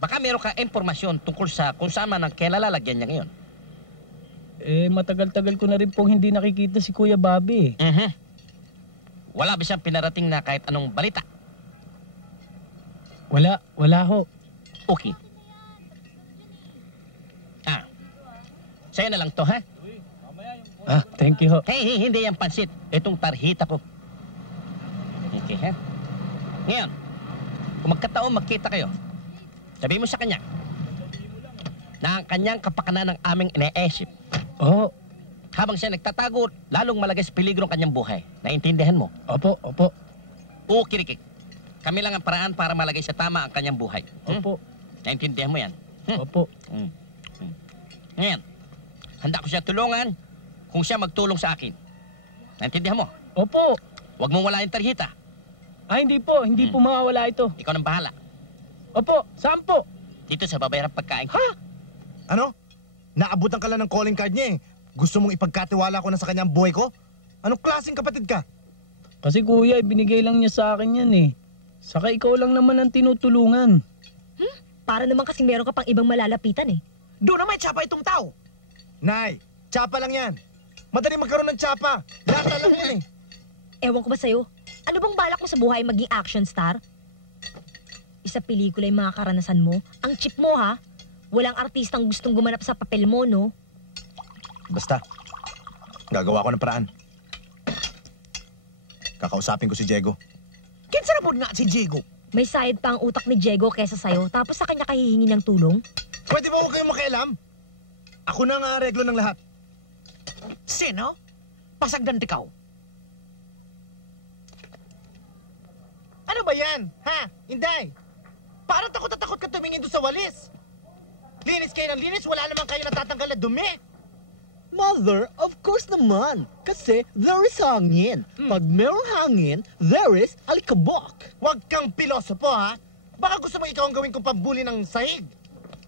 Baka meron ka impormasyon tungkol sa kung saan man ang kailalalagyan niya ngayon. Eh, matagal-tagal ko na rin pong hindi nakikita si Kuya Bobby. Wala ba siyang pinarating na kahit anong balita? Wala ho. Okay. Sa'yo na lang to, ha? Thank you ho. Hey, hindi yan pansit. Itong tarhita ko. Okay, ha? Ngayon, kung magkataon magkita kayo, sabihin mo sa kanya na ang kanyang kapakanan ng aming ine-esip. Oo. Habang siya nagtatago, lalong malagay sa peligro ang kanyang buhay. Naintindihan mo? Opo. Okay, Ricky. Kami lang ang paraan para malagay sa tama ang kanyang buhay. Opo. Naintindihan mo yan? Opo. Ngayon, handa ko siya tulungan kung siya magtulong sa akin. Naintindihan mo? Opo. Huwag mong wala yung tarhita. Hindi po. Hindi po mawawala ito. Ikaw nang bahala. Opo. Saan po? Dito sa babayarang pagkain ko. Ha? Ano? Naabutan ka lang ng calling card niya eh. Gusto mong ipagkatiwala ko na sa kanyang buhay ko? Anong klaseng kapatid ka? Kasi kuya, ibinigay lang niya sa akin yan eh. Saka ikaw lang naman ang tinutulungan. Para naman kasing meron ka pang ibang malalapitan eh. Doon na may tsapa itong tao. Nay, tsapa lang yan. Madali magkaroon ng tsapa. Lata lang yan eh. Ewan ko ba sa'yo? Ano bang balak mo sa buhay maging action star? Isa pelikula yung mga karanasan mo. Ang cheap mo ha. Walang artistang gustong gumanap sa papel mo, no? Basta, gagawa ko ng paraan. Kakausapin ko si Diego. Kinsa na po nga si Diego? May side pa ang utak ni Diego kesa sa'yo, tapos sa kanya kahihingi ng tulong? Pwede ba huwag kayong makialam? Ako na ang areglo ng lahat. Sino? Pasagdan ikaw. Ano ba yan? Ha? Inday? Parang takot na takot ka tumingin doon sa walis. Linis kayo ng linis, wala naman kayo natatanggal na dumi. Mother, of course naman. Kasi there is hangin. Pag merong hangin, there is alikabok. Huwag kang pilosopo, ha? Baka gusto mo ikaw ang gawin kong pambuli ng sahig.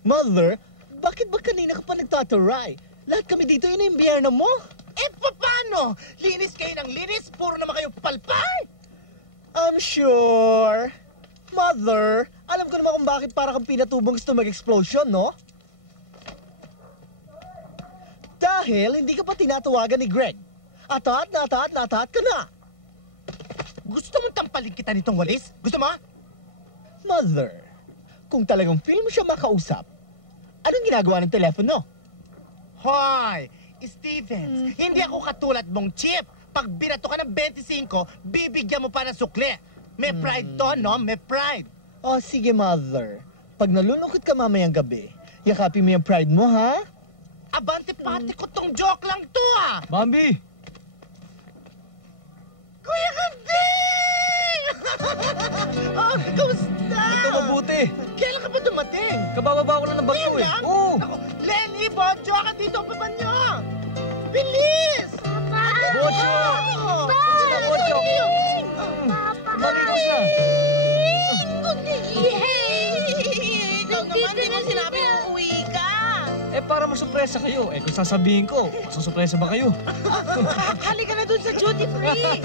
Mother, bakit ba kanina ka pa nagtataray? Lahat kami dito iniimbiyerno mo. Eh, paano? Linis kayo ng linis, puro naman kayo palpay. I'm sure. Mother, alam ko naman kung bakit para kang pinatubong gusto mag-explosion, no? Dahil hindi ka pa tinatawagan ni Greg. Atat ka na. Gusto mong tampalin kita nitong walis? Gusto mo? Mother, kung talagang feel mo siya makausap, anong ginagawa ng telepono? Hoy, Stevens, hindi ako katulad mong chip. Pag binato ka ng 25, bibigyan mo pa ng sukli. May pride to, no? May pride. Oh, sige, Mother. Pag nalulungkot ka mamayang gabi, yakapin mo yung pride mo, ha? Abante-pati ko tong joke lang to, ah! Bambi! Kuya Kanding! Oh, kamusta? Ito mabuti. Kailan ka ba dumating? Kabababa ko lang ng bagyo eh. Oo! Ako, Lenny, Bonjo, ka dito pa ba nyo? Bilis! Papa! Bonjo! Sila Bonjo! Maligo siya! Yay! Ikaw naman, di mo sinabi uuwi ka. para masupresa kayo. Kung sasabihin ko, masusupresa ba kayo? Halika na dun sa duty free.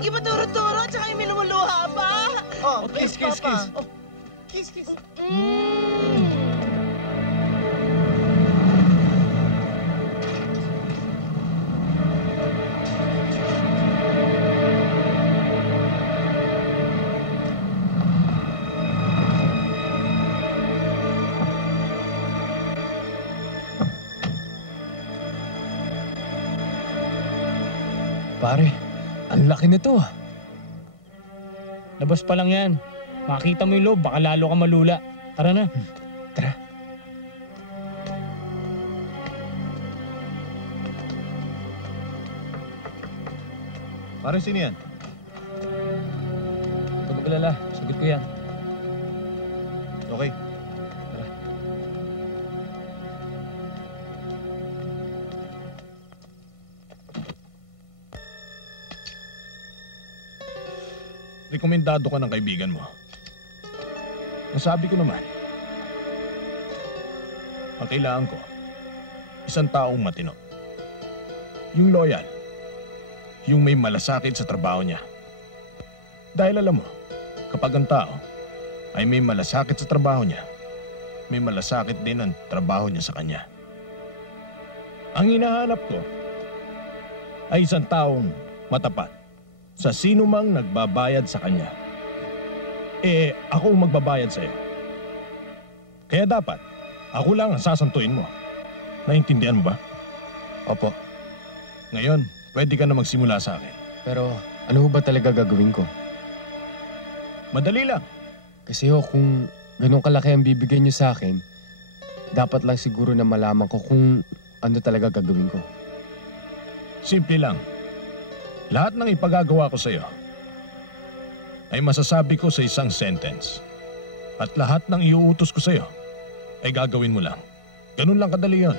Iba turo-turo, tsaka yung minumuluha pa. Oh, kiss. Oh, kiss. Pare, ang laki nito. Labas pa lang yan. Makita mo yung loob, baka lalo ka malula. Tara na. Tara. Pare, sino yan? Huwag ka mag-alala. Sagot ko yan. Okay. Rekomendado ka ng kaibigan mo. Nasabi ko naman, ang kailangan ko, isang taong matino. Yung loyal. Yung may malasakit sa trabaho niya. Dahil alam mo, kapag ang tao ay may malasakit sa trabaho niya, may malasakit din ang trabaho niya sa kanya. Ang hinahanap ko ay isang taong matapat sa sino mang nagbabayad sa kanya. Ako ang magbabayad sa'yo. Kaya dapat, ako lang ang sasantuin mo. Naintindihan mo ba? Opo. Ngayon, pwede ka na magsimula sa akin. Pero ano ba talaga gagawin ko? Madali lang. Kasi kung ganun kalaki ang bibigay niyo sa akin, dapat lang siguro na malaman ko kung ano talaga gagawin ko. Simple lang. Lahat ng ipagagawa ko sa'yo ay masasabi ko sa isang sentence. At lahat ng iuutos ko sa'yo ay gagawin mo lang. Ganun lang kadali yun.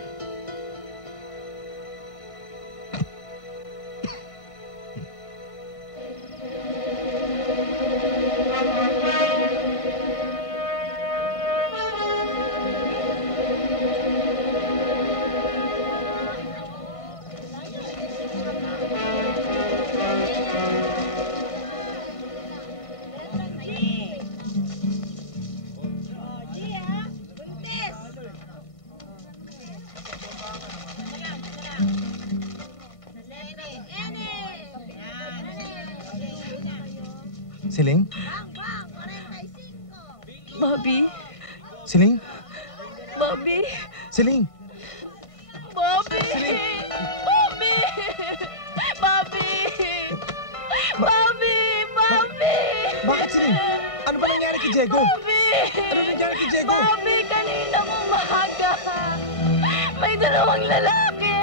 Siling? Bobby? Siling? Bobby? Siling? Bobby! Bobby! Bobby! Bobby! Bobby! Bakit, Siling? Ano ba nangyari kay Diego? Bobby! Ano nangyari kay Diego? Bobby, kaninang umaga. May dalawang lalaki.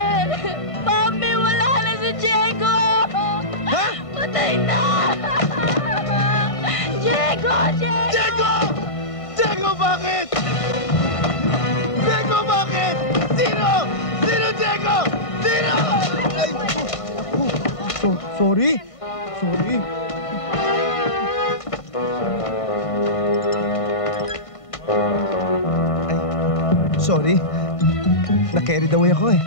Bobby, wala na si Diego! Ha? Patay na! Diego! Diego! Diego, bakit? Diego, bakit? Sino? Sino, Diego? Sino? Ay! Sorry? Sorry? Ay, sorry. Na-carried away ako eh.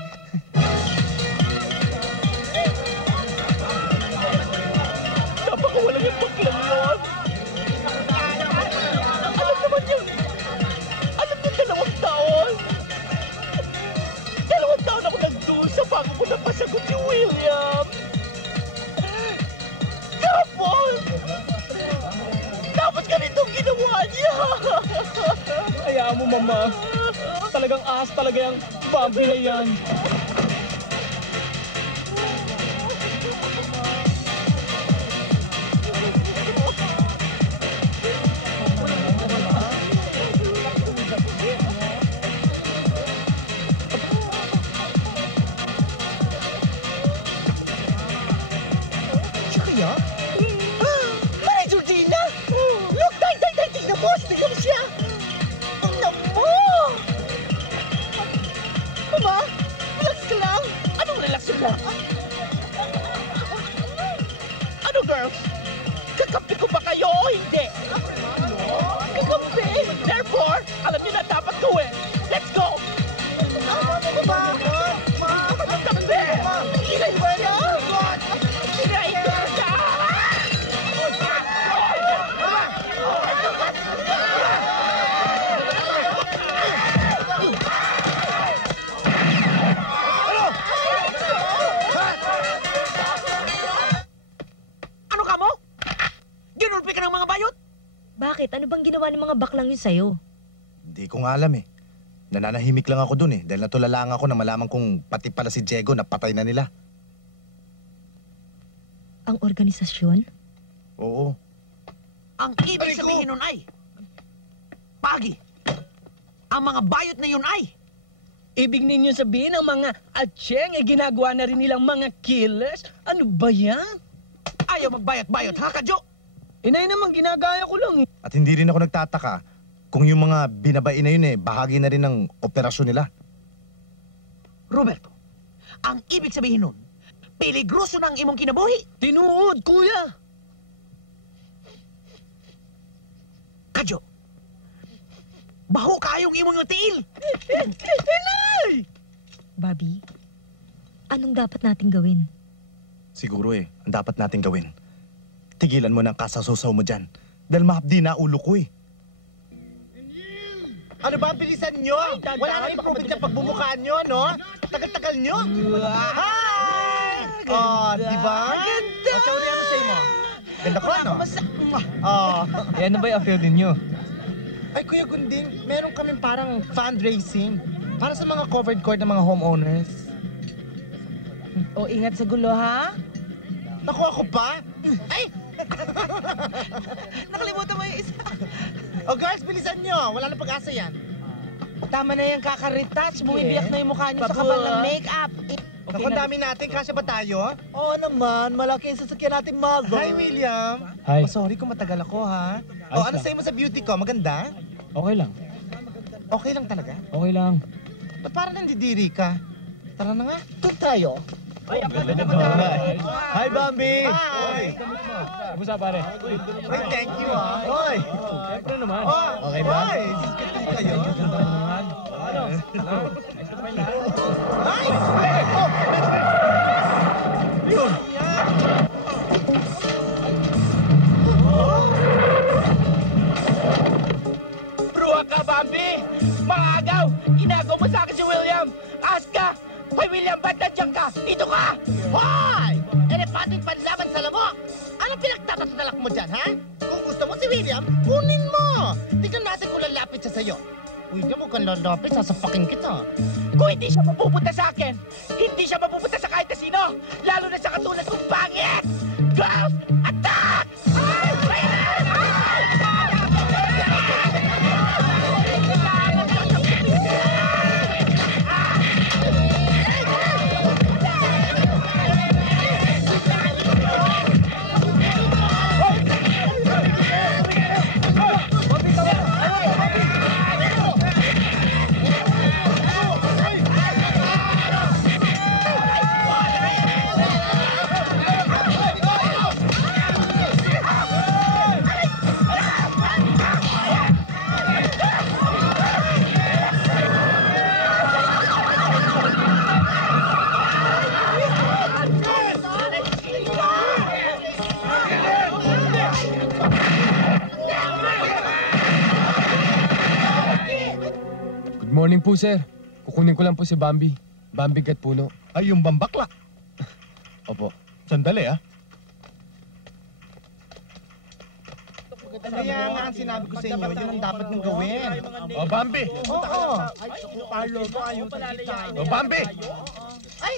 Napakawalang yung baklang yun. Alam naman yun. Alam niyo, 2 taon. 2 taon ako nagdusa bago ko napasagot si William. Dapat ganitong ginawa niya. Hayaan mo, Mama. Talagang ahas talaga yung Bobby na yan. Siya kaya? Maray Georgina! Look, tignan mo! Tignan mo siya! Tignan mo! Mama, relax ka lang! Anong relax lang? Ano, girls? Kakampi ko ba kayo o hindi? Kakampi! Therefore, alam niyo na dapat gawin. Let's go! Ano bang ginawa ng mga baklang yun sa'yo? Di ko nga alam eh. Nananahimik lang ako dun eh. Dahil natulala lang ako na malaman kong pati pala si Diego na patay na nila. Ang organisasyon? Oo. Ang ibig sabihin nun ay, Pagi, ang mga bayot na yun ay, Ibig ninyo sabihin ang mga atseng ay ginagawa na rin nilang mga killers? Ano ba yan? Ayaw magbayot-bayot, ha, Kadyo? Inay naman, ginagaya ko lang eh. At hindi rin ako nagtataka kung yung mga binabain na yun eh, bahagi na rin ng operasyon nila. Roberto, ang ibig sabihin nun, peligroso na ang imong kinabuhi. Tinuod, kuya. Kadyo, baho kayong imong yung tiil. Inay! Bobby, anong dapat nating gawin? Siguro eh, ang dapat natin gawin. Tigilan mo ng kasasusaw mo dyan. Dahil mahapdi na ulo ko eh. Ano ba, bilisan nyo? Wala nang improvement sa pagbumukaan nyo, no? Tagal-tagal nyo. Di ba? Ganda! O, sorry, ano sa'yo mo? Ganda ko, no? Eh, ano ba yung appeal ninyo? Ay, Kuya Gunding, meron kaming parang fundraising para sa mga covered court ng mga homeowners. O, ingat sa gulo, ha? Naku, ako pa? Ay! Nakalimutan mo yung isa. O, girls, bilisan nyo. Wala na pag-asa yan. Tama na yung kakaretouch. Bumibiyak na yung mukha niyo sa kapal ng make-up. Naku, ang dami natin. Kasya ba tayo? Oo naman, malaki yung sasakyan natin, Mother. Hi, William. Hi. Oh, sorry kung matagal ako, ha? Ayos Ano lang. sa'yo mo sa beauty ko? Maganda? Okay lang. Okay lang talaga? Okay lang. Ba't parang nandidiri ka? Tara na nga. Doon tayo. Hi, Bambi! Hi! Kamusta, pare? Ay, thank you, ha? Hoy! Siyempre naman. Okay ba? Hoy! Siskatin kayo. Ano? Ay! Oh! Yun! Bruha ka, Bambi! Mga agaw! Inagaw mo sa akin si William! Aska! Hoy, William, ba't nandiyan ka? Dito ka! Hoy! Elepating panlaban sa lamo! Anong pinagtatatalak mo dyan, ha? Kung gusto mo si William, kunin mo! Tignan natin kung lalapit siya sa'yo. William, huwag kang lalapit, sasapakin kita. Kung hindi siya mapupunta sa akin, hindi siya mapupunta sa kahit na sino! Lalo na sa katulad kong pangit! Girls, attack! Good morning po, sir. Kukunin ko lang po si Bambi. Bambi Gatpuno. Ay, yung bambakla. Opo. Sandali, ah. Kaya nga ang sinabi ko sa inyo, yun ang dapat niyong gawin. O, Bambi! Oo! O, Bambi! Ay!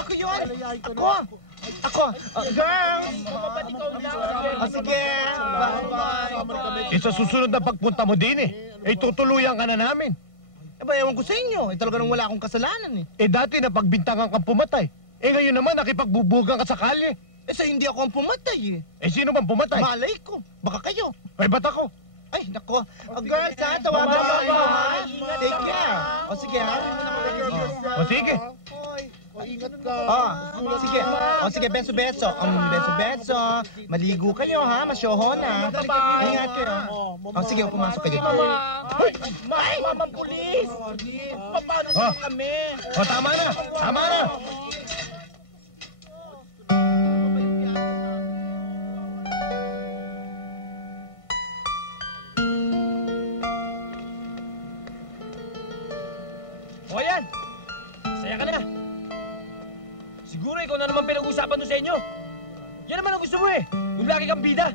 Ako yun! Ako! Ako! Girls! O sige! Bye-bye! Sa susunod na pagpunta mo din eh, tutuluyan ka na namin. Aba, ewan ko sa inyo. Talaga nang wala akong kasalanan eh. Dati na pagbintangan kang pumatay. Ngayon naman nakipagbubugan ka sa kalye. Sa hindi ako ang pumatay eh. Sino bang pumatay? Malay ko. Baka kayo. Ay, ba't ako? Ay, nako. Girls ha, tawagan ko kayo ha. Take care. O sige ha. O sige. Ingat ka. Sige. O sige, beso-beso. Beso-beso. Maligo kayo ha, masyoho na. Ingat kayo. O sige, pumasok kayo. Ay, mamang pulis! Paano na kami? O, tama na! Tama na! O yan! Saya ka na! Siguro ikaw na naman pinag-usapan doon sa inyo. Yan naman ang gusto mo eh. Yung lagi kang bida.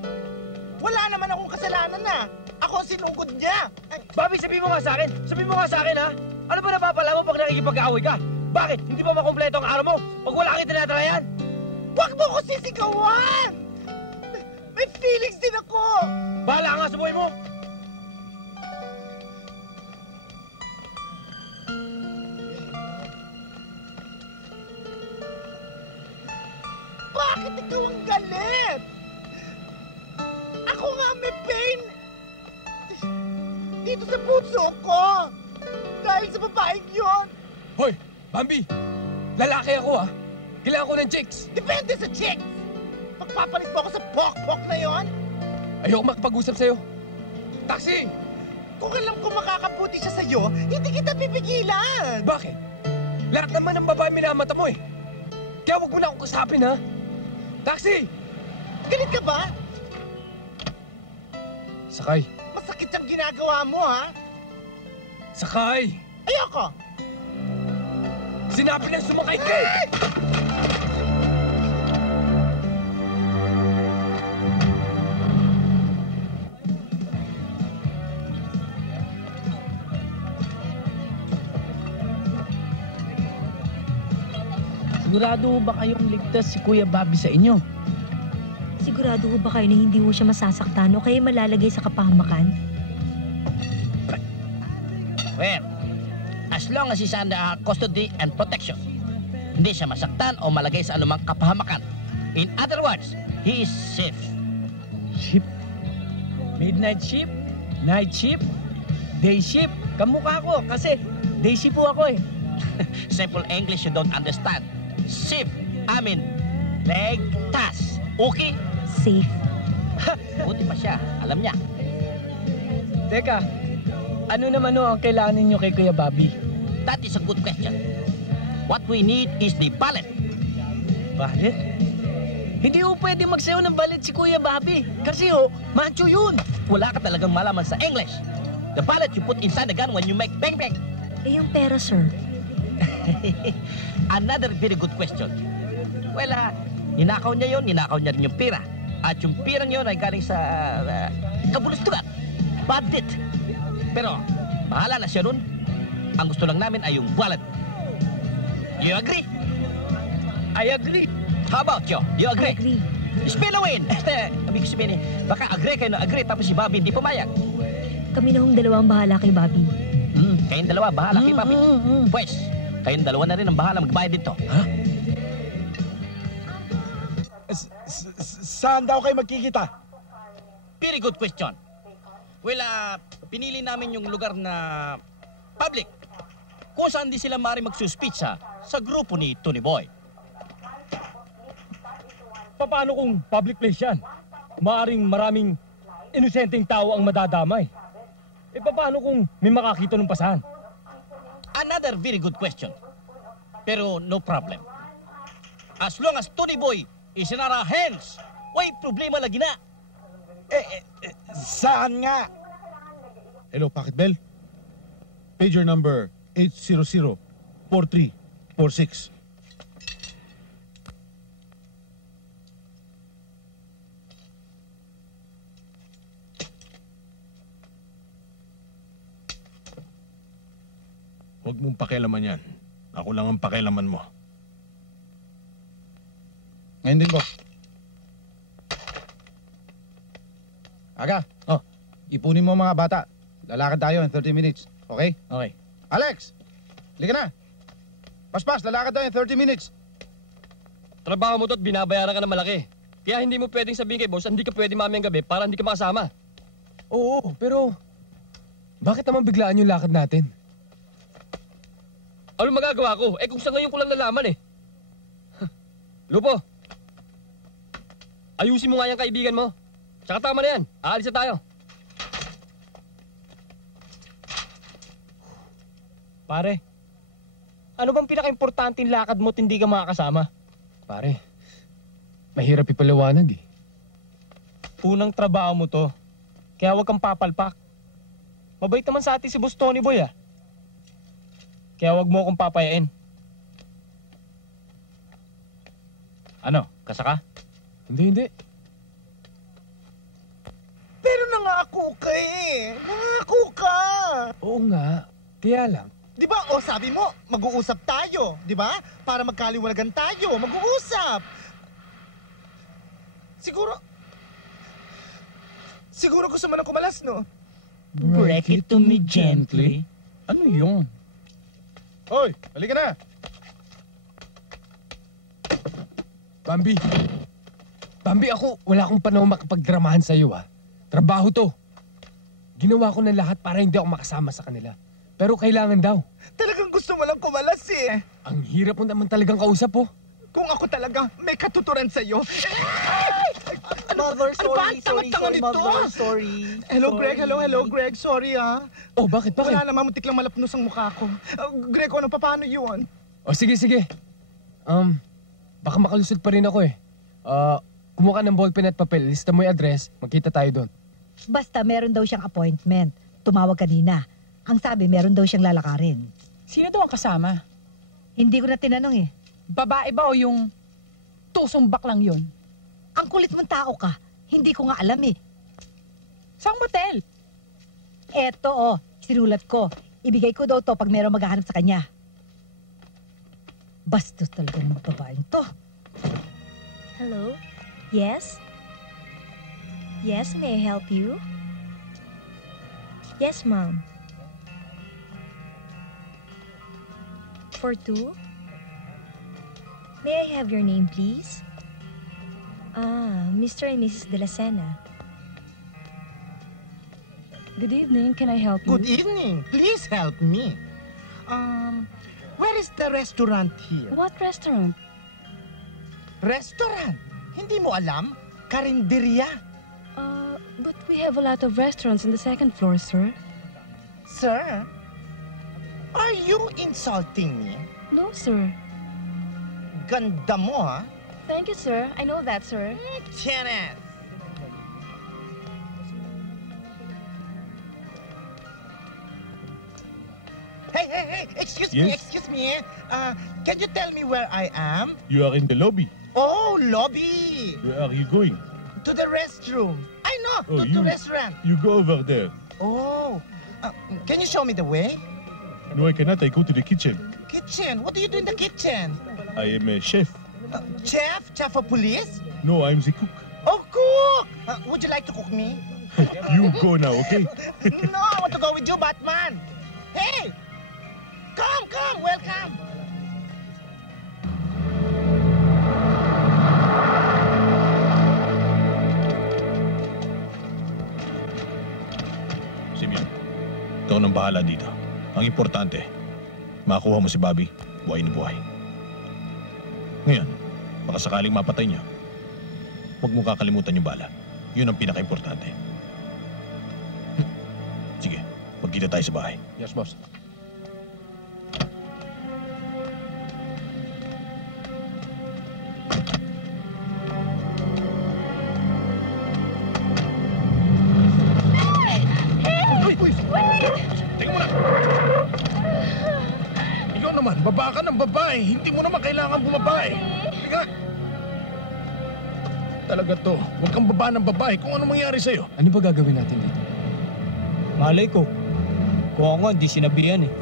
Wala naman akong kasalanan na. Ako ang sinugod niya! Bobby, sabihin mo nga sa akin! Sabihin mo nga sa akin, ha? Ano ba napapala mo pag nakikipag-away ka? Bakit? Hindi ba makompleto ang araw mo? Pag wala kang tinatalayan? Huwag mo ko sisigawan! May feelings din ako! Bahala nga sa buhay mo! Bakit ikaw ang galit? Ako nga may pain dito sa puso ko dahil sa babaeng yon. Hoy, Bambi! Lalaki ako, ha? Kailangan ko ng chicks! Depende sa chicks! Pagpapalit mo ako sa pok-pok na yon? Ayoko makapag-usap sa'yo. Taxi! Kung alam ko makakabuti siya sa'yo, hindi kita pipigilan! Bakit? Lahat naman ng babae minamata mo, eh. Kaya huwag mo na akong kasapin, ha? Taxi! Galit ka ba? Sakay. Masakit ang ginagawa mo, ha? Sakay! Ayoko! Sinabi na sumakay ka! Sigurado ba kayong ligtas si Kuya Bobby sa inyo? Sigurado ho ba kayo na hindi ho siya masasaktan o kaya malalagay sa kapahamakan? Well, as long as he's under custody and protection, hindi siya masaktan o malagay sa anumang kapahamakan. In other words, he is safe. Ship? Midnight ship? Night ship? Day ship? Kamukha ko kasi day ship po ako, eh. Simple English you don't understand. Safe, I mean, ligtas. Okay? Safe. Buti pa siya, alam niya. Teka, ano naman o ang kailangan ninyo kay Kuya Bobby? That is a good question. What we need is the ballot. Ballot? Hindi ho pwede magsayo ng ballot si Kuya Bobby. Kasi ho, macho yun. Wala ka talagang malaman sa English. The ballot you put inside the gun when you make bang-bang. Eh, yung pera, sir. Another very good question. Well, ninakaw niya rin yung pira. At yung pirang yun ay galing sa kabulustugan. Bandit. Pero, bahala na siya nun. Ang gusto lang namin ay yung wallet. You agree? I agree. How about you? You agree? I agree. Spill away! Ibig sabihin, baka agree kayo na agree tapos si Bobby hindi pumayag. Kami na hong dalawang bahala kay Bobby. Kayong dalawa, bahala kay Bobby. Pues, kayong dalawa na rin ang bahala magbayad dito. Ha? Saan daw kayo magkikita? Very good question. Well, pinili namin yung lugar na public. Kung saan di sila maaaring magsuspitsa sa grupo ni Tony Boy. Paano kung public place yan? Maaring maraming inosenteng tao ang madadamay. Eh, paano kung may makakita ng pasahan? Another very good question. Pero no problem. As long as Tony Boy is in our hands, way problema lagi na. Saan nga? Hello, Pocket Bell. Pager number 800-4346. Huwag mong pakialaman yan. Ako lang ang pakialaman mo. Ngayon din, boss. Aga, ipunin mo mga bata. Lalakad tayo in 30 minutes. Okay? Okay. Alex! Halika na. Paspas, lalakad tayo in 30 minutes. Trabaho mo to at binabayaran ka na malaki. Kaya hindi mo pwedeng sabihin kay boss, hindi ka pwede mamayang gabi para hindi ka makasama. Oo, pero bakit naman biglaan yung lakad natin? Ano magagawa ko? Eh kung sa ngayon ko lang nalaman eh. Lupo, ayusin mo nga yung kaibigan mo. Tsaka tama na yan. Aalis na tayo. Pare, ano bang pinaka-importanting lakad mo at hindi ka makakasama? Pare, mahirap ipaliwanag eh. Unang trabaho mo to, kaya huwag kang papalpak. Mabait naman sa atin si Boss Tony Boy, ah. Kaya huwag mo akong papayain. Ano, kasaka? Hindi. Pero nangako ka eh. eh. Nangako ka. Oo nga. Kaya lang. Di ba? O sabi mo, mag-uusap tayo. Di ba? Para magkaliwanagan tayo. Mag-uusap. Siguro gusto mo nang kumalas, no? Break it to me gently. Ano yun? Hoy, halika na. Bambi, ako, wala akong panahon makapagdramahan sa'yo, ha? Trabaho to. Ginawa ko na lahat para hindi ako makasama sa kanila. Pero kailangan daw. Talagang gusto mo lang kumalas eh. Ang hirap mo naman talagang kausap, oh. Kung ako talaga may katuturan sa'yo. Mother, sorry, Mother, sorry. Hello, Greg. Sorry, ah. Oh, bakit? Wala naman, muntik lang malapnos ang mukha ko. Greg, paano yun? Oh, sige. Baka makalusot pa rin ako, eh. Kumuha ka ng ballpen at papel. Lista mo yung address. Magkita tayo doon. Basta meron daw siyang appointment. Tumawag kanina. Ang sabi, meron daw siyang lalakarin. Sino daw ang kasama? Hindi ko na tinanong eh. Babae ba o yung tusong baklang yun? Ang kulit mong tao ka. Hindi ko nga alam eh. Saan motel? Eto sinulat ko. Ibigay ko daw to pag meron maghahanap sa kanya. Bastos talaga ng mga babaeng to. Hello? Yes? Yes, may I help you? Yes, ma'am. For two? May I have your name, please? Mr. and Mrs. De La Sena. Good evening. Can I help you? Good evening. Please help me. Where is the restaurant here? What restaurant? Restaurant? Hindi mo alam? Karinderya. But we have a lot of restaurants on the second floor, sir. Sir? Are you insulting me? No, sir. Ganda mo, ha? Thank you, sir. I know that, sir. Kenneth! Hey! Excuse me. Can you tell me where I am? You are in the lobby. Oh, lobby! Where are you going? To the restroom. I know, Oh, to the restaurant. You go over there. Oh, can you show me the way? No, I cannot. I go to the kitchen. Kitchen? What do you do in the kitchen? I am a chef. Chef? Chef of police? No, I'm the cook. Oh, cook! Would you like to cook me? You go now, okay? No, I want to go with you, Batman. Hey! Come, welcome. Simeon, ikaw nang bahala dito. Ang importante, makuha mo si Bobby, buhay na buhay. Ngayon, baka sakaling mapatay niya, huwag mo kakalimutan yung bala. Yun ang pinaka-importante. Sige, magkita tayo sa bahay. Yes, boss. Tingnan mo na! Ikaw naman, baba ka ng babae. Hindi mo naman kailangan bumabae. Tiga! Talaga to. Huwag kang baba ng babae kung ano mangyari sa'yo. Ano ba gagawin natin dito? Malay ko. Kung ako nga, hindi sinabihan eh.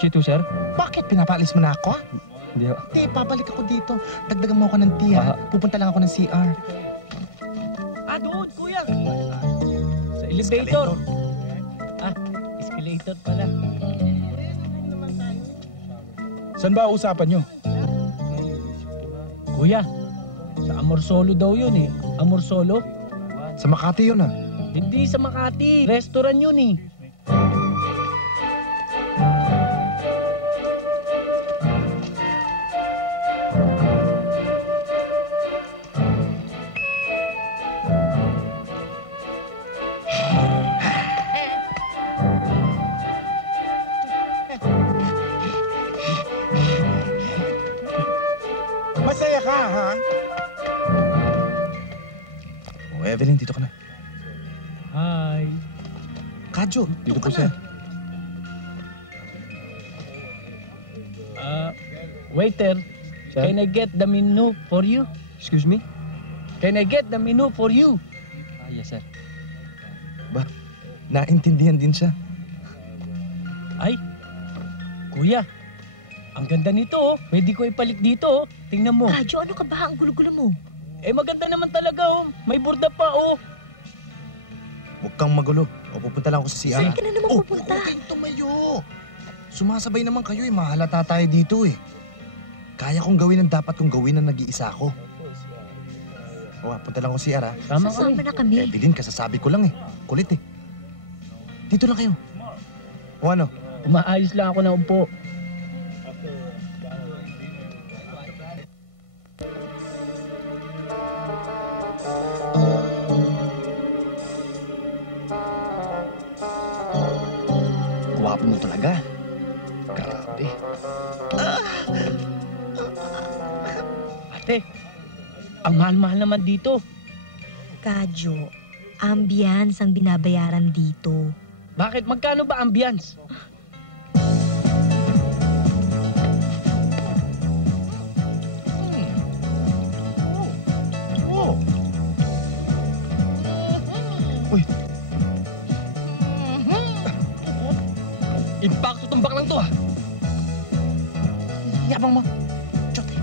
Chito, sir? Bakit? Pinapaalis mo na ako? Hindi. Hindi, papalik ako dito. Dagdagan mo ako ng tiya. Pupunta lang ako ng CR. Doon, kuya! Sa elevator. Escalator pala. Saan ba usapan nyo? Kuya, sa Amorsolo daw yun eh. Amorsolo? Sa Makati yun ah. Hindi sa Makati. Restaurant yun eh. Masaya ka, ha? Oh, Evelyn, dito ka na. Hi. Kadyo, Dito ka po, sir. Waiter, can I get the menu for you? Excuse me? Can I get the menu for you? Yes, sir. Ba, naintindihan din siya. Ay, kuya, ang ganda nito oh. Pwede ko ipalit dito oh. Tingnan mo. Kadyo, ano ka ba? Ang gulo-gulo mo. Eh maganda naman talaga oh. May burda pa oh. Huwag kang magulo. O pupunta lang ako sa CR. Saan ka na naman pupunta? Huwag kayong tumayo. Sumasabay naman kayo eh. Mahalata tayo dito eh. Kaya kong gawin ang dapat kong gawin na nag-iisa ako. O, punta lang ako sa CR ha. Sasama na kami. Evelyn, kasasabi ko lang eh. Kulit eh. Dito lang kayo. O ano? Umaayos lang ako na umpo. Guwapo mo talaga. Grabe. Ate, ang mahal-mahal naman dito. Kadyo, ambience ang binabayaran dito. Bakit? Magkano ba ambience? Oh. Uy. Impacto tumbak lang to ah. Yabang mo. Chote.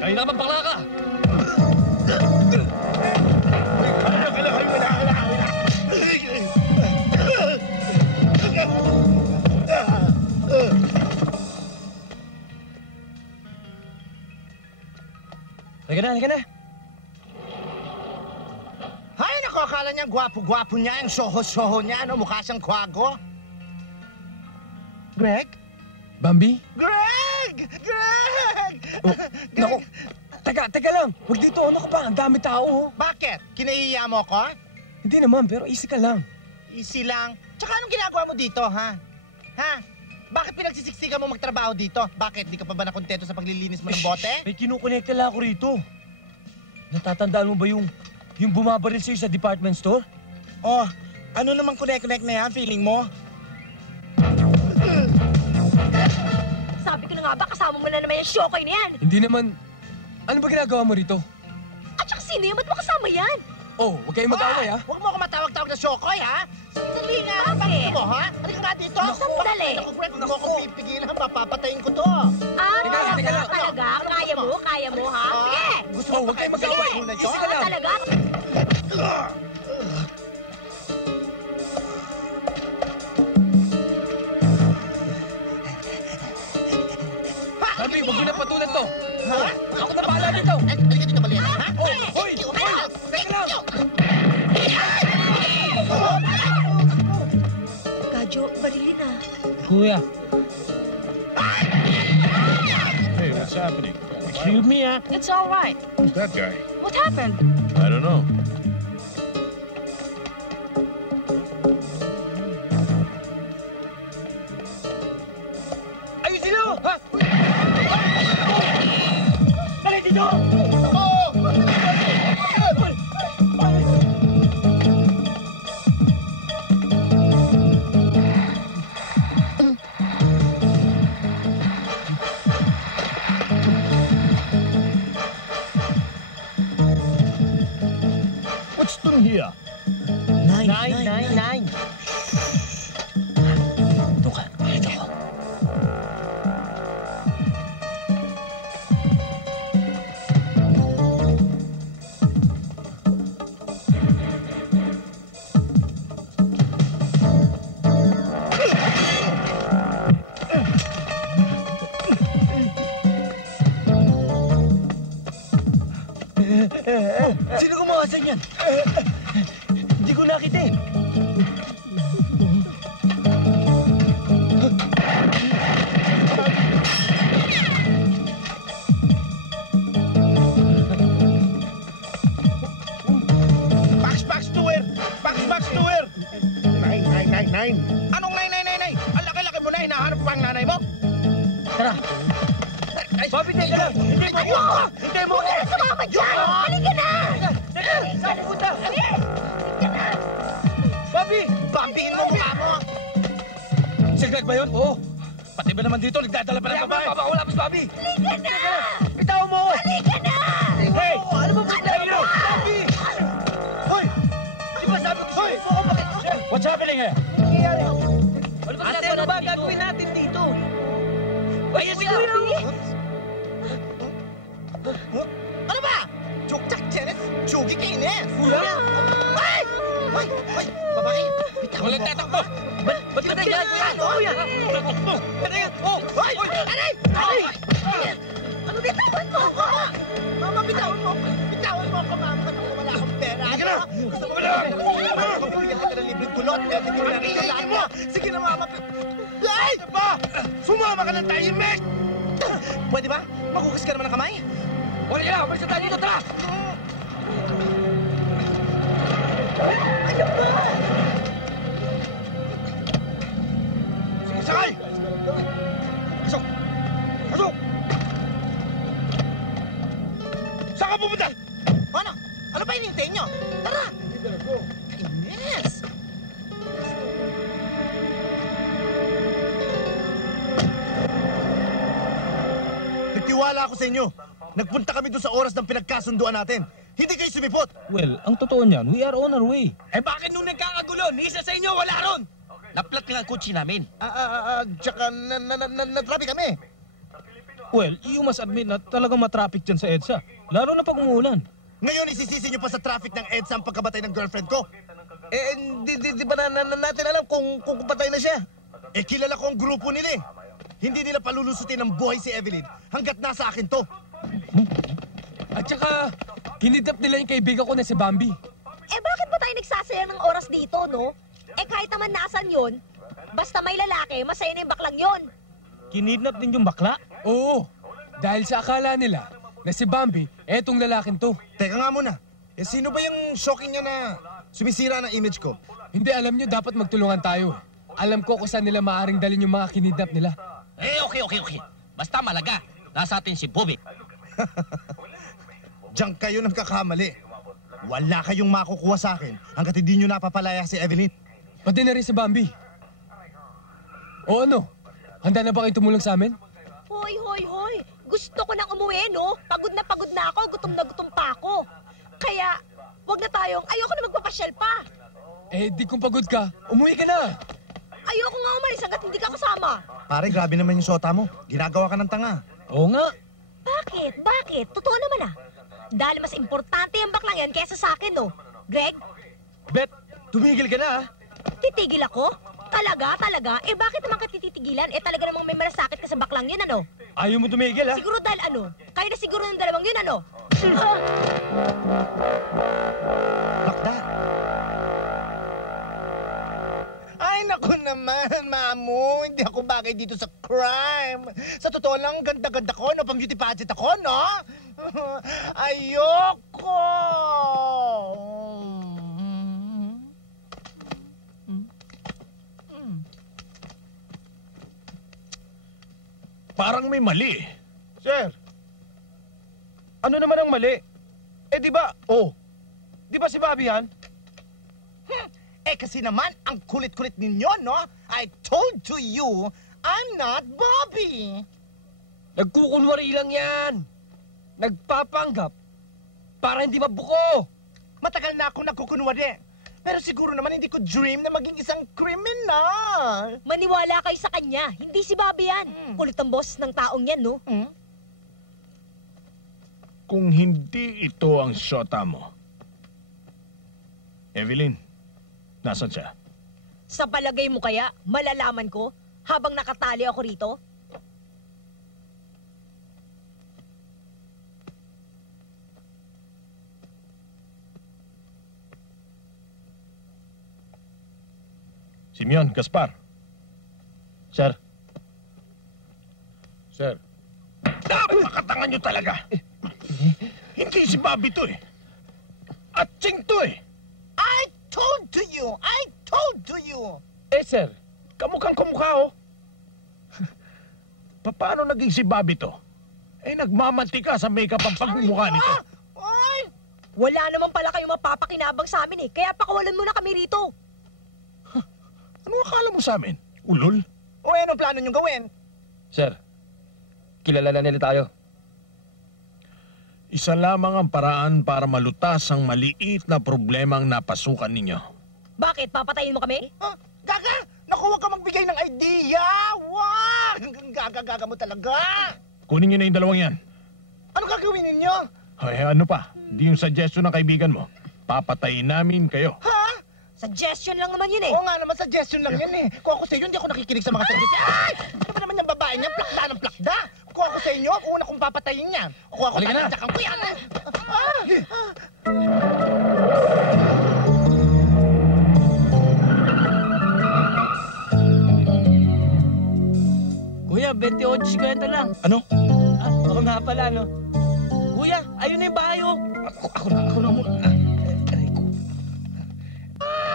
Kayo naman bakla ka! Halika na. Ay, naku, akala niya gwapo-gwapo niya, yung soho-soho niya, no? Mukha siyang kwago. Greg? Bambi? Greg! Greg! Oh, naku, teka lang. Huwag dito, ano ka ba? Ang dami tao. Bakit? Kinahiya mo ko? Hindi naman, pero easy ka lang. Easy lang. Tsaka anong ginagawa mo dito, ha? Ha? Bakit pinagsisiksikan mo magtrabaho dito? Bakit? Di ka pa ba nakontento sa paglilinis mo ng bote? May kinukonekta lang ako rito. Natatandaan mo ba yung bumabaril sa'yo sa department store? Oh, ano namang connect na yan, feeling mo? Sabi ko na nga ba, kasama mo na naman yung Shokoy na yan. Hindi naman. Ano ba ginagawa mo rito? At saka sino yan? Ba't mo kasama yan? Oh, huwag kayong mag-away ha. Huwag mo ako matawag-tawag na Shokoy, ha? Sandali nga. Bakit? Bakit mo, ha? Halika nga dito. Sandali. Naku, Greg, huwag mo akong pipigilan. Papatayin ko to. Teka lang. Talaga? Kaya mo, ha? Sige! Gusto mo huwag kayong mag-away. Easy ka lang. Talaga? Bambi, huwag mo na patulan to. Ha? Ako na bahala dito. Halika dito, balian, ha? Hoy! Teka lang. Kadyo, barilin na. Kuya. Hey, what's happening? Excuse me ah. It's all right. Who's that guy? What happened? I don't know. Ayusin nyo! Ha? Dali dito! What's done here? Nine. Ito ka. Ito ka. Asan yan? Hindi ko nakita eh. Pax Tour! Pax Tour! Nine. Anong 9? Ang laki-laki mo na, hinahanap pa ang nanay mo? Tara. Bobby, teka! Hindi mo ako! Hindi mo ako! Sumama dyan! Halika na! Teka! Saan pupunta? Bobby! Bambihin mo mukha mo! Si Greg ba yun? Oo. Pati ba naman dito, nagdadala pa ng babae? Papakula mo si Bobby! Halika na! Bitaw mo! Halika na! Hey! Ano ba problema mo? Bobby! Hoy! Di ba sabi ko sa'yo? Hoy! Bakit? What's happening here? Nangyayari? Ate, ano ba gagawin natin dito? Ayun si Kuya! Ano ba? Chukchak Chenes? Chugi kay Ines! Kuya? Ay! Ay! Ay! Babae! Bitawan Walang mo tatakbo! Ba't ka nangyayari? Kuya! Tatakbo! Oh! Ay! Aray! Ay! Ano bitawan mo ako? Mama, bitawan mo ako! Bitawan mo ako, mama! Kasi wala akong pera! Sige na! Gusto mo na! Bibigyan kita ng libreng kulot! Kaya hindi ko na rin lahat mo! Sige na, mama! Ay! Ba? Sumama ka ng tahimik! Pwede ba? Makukas ka naman ng kamay? Wala ka na! Umalis na tayo dito! Tara! Ano ba? Sige, sakay! Pasok! Pasok! Saan ka pupunta? Ano? Ano ba hinihintay nyo? Tara! Ines! Nagtiwala ako sa inyo. Nagpunta kami doon sa oras ng pinagkasunduan natin. Hindi kayo sumipot. Well, ang totoo niyan, we are on our way. Eh bakit nung nagkakagulo, ni isa sa inyo wala ron? Naplat ka ng kutsi namin. Tsaka natrabi kami. Well, you must admit na talagang matraffic dyan sa EDSA. Lalo na pag umuulan. Ngayon isisisi nyo pa sa traffic ng EDSA ang pagkabatay ng girlfriend ko. Eh, di ba natin alam kung patay na siya? Eh, kilala ko ang grupo nila eh. Hindi nila palulusutin ng buhay si Evelyn hanggat nasa akin to. At saka, kinidnap nila yung kaibigan ko na si Bambi. Eh bakit ba tayo nagsasayang ng oras dito, no? Eh kahit naman nasan yon, basta may lalaki, masaya na yung baklang yon. Kinidnap din yung bakla? Oo, dahil sa akala nila na si Bambi, etong lalaking to. Teka nga muna, eh sino ba yung shocking niya na sumisira ng image ko? Hindi, alam nyo, dapat magtulungan tayo. Alam ko kung saan nila maaring dalhin yung mga kinidnap nila. Eh, okay. Basta malaga. Nasa atin si Bobby. Diyan kayo nagkakamali. Wala kayong makukuha sa akin hanggat hindi nyo napapalaya si Evelyn. Pati na rin si Bambi. O ano? Handa na ba kayo tumulong sa amin? Hoy. Gusto ko nang umuwi, no? Pagod na ako, gutom na gutom pa ako. Kaya, wag na tayong, ayoko na magpapasyal pa. Eh, di kung pagod ka, umuwi ka na. Ayoko nga umalis hanggat hindi ka kasama. Pare, grabe naman yung sota mo. Ginagawa ka ng tanga. Oo nga. Bakit? Totoo naman ah. Dahil mas importante ang baklang yan kaysa sa akin, no? Greg? Bet, tumigil ka na ha? Titigil ako? Talaga? Eh bakit naman ka tititigilan? Eh talaga namang may malasakit ka sa baklang yun, ano? Ayaw mo tumigil ha? Siguro dahil ano? Kayo na siguro ng dalawang yun, ano? Bakda. Ay, naku naman, Mamu. Hindi ako bagay dito sa crime. Sa totoo lang, ganda-ganda ko, no? Pang-beauty pageant ako, no? Ayoko! Parang may mali. Sir, ano naman ang mali? Eh di ba, di ba si Bobby yan? Eh kasi naman, ang kulit-kulit ninyo, no? I told to you, I'm not Bobby. Nagkukunwari lang yan. Nagpapanggap para hindi mabuko. Matagal na ako nagkukunwari. Pero siguro naman hindi ko dream na maging isang criminal. Maniwala kayo sa kanya. Hindi si Bobby yan. Kulit ang boss ng taong yan, no? Kung hindi ito ang shota mo. Evelyn, nasan siya? Sa palagay mo kaya, malalaman ko habang nakatali ako rito? Simeon, Gaspar. Sir. Sir. Napakatangan nyo talaga. Hindi si Bobby to eh. At Ching to eh. I told to you! I told to you! Eh, sir, kamukhang kamukha oh. Paano naging si Bobby to? Eh, nagmamantika sa makeup ang pagmumukha nito. Wala naman pala kayong mapapakinabang sa amin eh. Kaya pakawalan mo na kami rito. Ano akala mo sa amin? Ulol? O anong plano niyong gawin? Sir, kilala na nila tayo. Isa lamang ang paraan para malutas ang maliit na problemang napasukan ninyo. Bakit? Papatayin mo kami? Gaga! Naku, huwag ka magbigay ng idea! Wag! Gaga mo talaga! Kunin nyo na yung dalawang yan. Ano gagawin ninyo? Ay, ano pa? Di yung suggestion ng kaibigan mo. Papatayin namin kayo. Ha? Suggestion lang naman yun eh. Oo nga naman, suggestion lang yan eh. Kung ako sa inyo, hindi ako nakikinig sa mga suggestion. Ay! Ano ba naman yung babae niya? Plakda ng plakda! Kung ako sa inyo, una kong papatayin yan. O kung ako tatadyakan ko yan. Kuya, 28.50 lang. Ano? Ako nga pala, no? Kuya, ayun na yung bahay, oh. Ako na muna.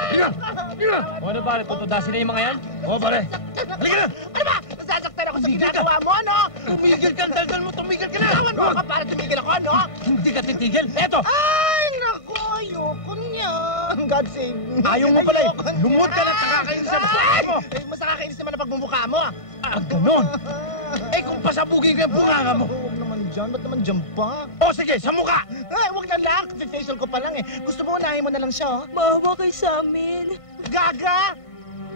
Halika! Halika! O ano pare, tutudasin na yung mga yan? Oo pare. Halika na! Ano ba? Nasasaktan ako sa ginagawa mo, ano? Tumigil ka, daldal mo, tumigil ka na! Tawan mo ka para tumigil ako, ano? Hindi ka titigil. Eto! Ay, naku, ayoko niyan. God save me. Ayaw mo pala eh. Lumot ka lang, nakakainis sa mukha mo. Eh, mas nakakainis naman ang pagmumukha mo. Ah, ganon. Eh, kung pasabugin ka yung bunganga mo. Huwag naman dyan. Ba't naman dyan pa? O sige, sa mukha! Ay, huwag na lang. Facial ko pa lang eh. Gusto mo, unahin mo na lang siya, oh. Maawa kayo sa amin. Gaga!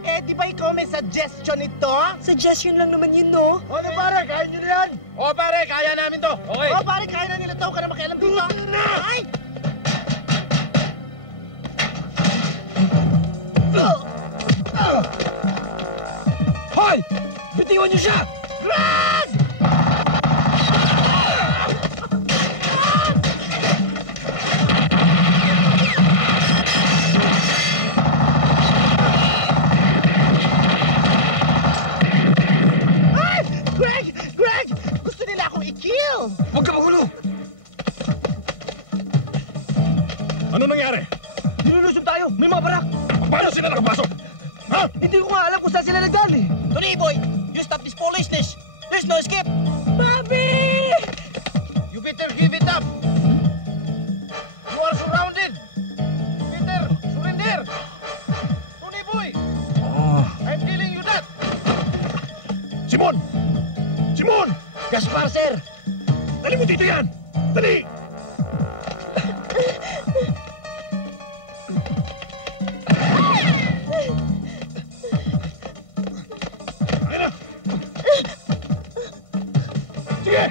Eh, di ba ikaw may suggestion ito? Suggestion lang naman yun, no? O, ano pare, kaya nyo na yan? O pare, kaya namin to. Okay. O, pare, kaya na nila to. Huwag ka na makialam dito. Ay! Hoy! Bitiwan niyo siya! Greg! Ay! Greg! Greg! Gusto nila akong i-kill! Huwag ka magulo! Ano nangyari? Nilulusog tayo! May mga barak! Paano sila nakapasok? Ha? Hindi ko nga alam kung saan sila nagdali. Tony boy, you stop this foolishness. There's no escape. Bobby! You better give it up! You are surrounded! Peter, surrender! Tony boy! I'm telling you that! Simon! Simon! Gaspar, sir! Dali mo dito yan! Dali! Ayan na! Sige!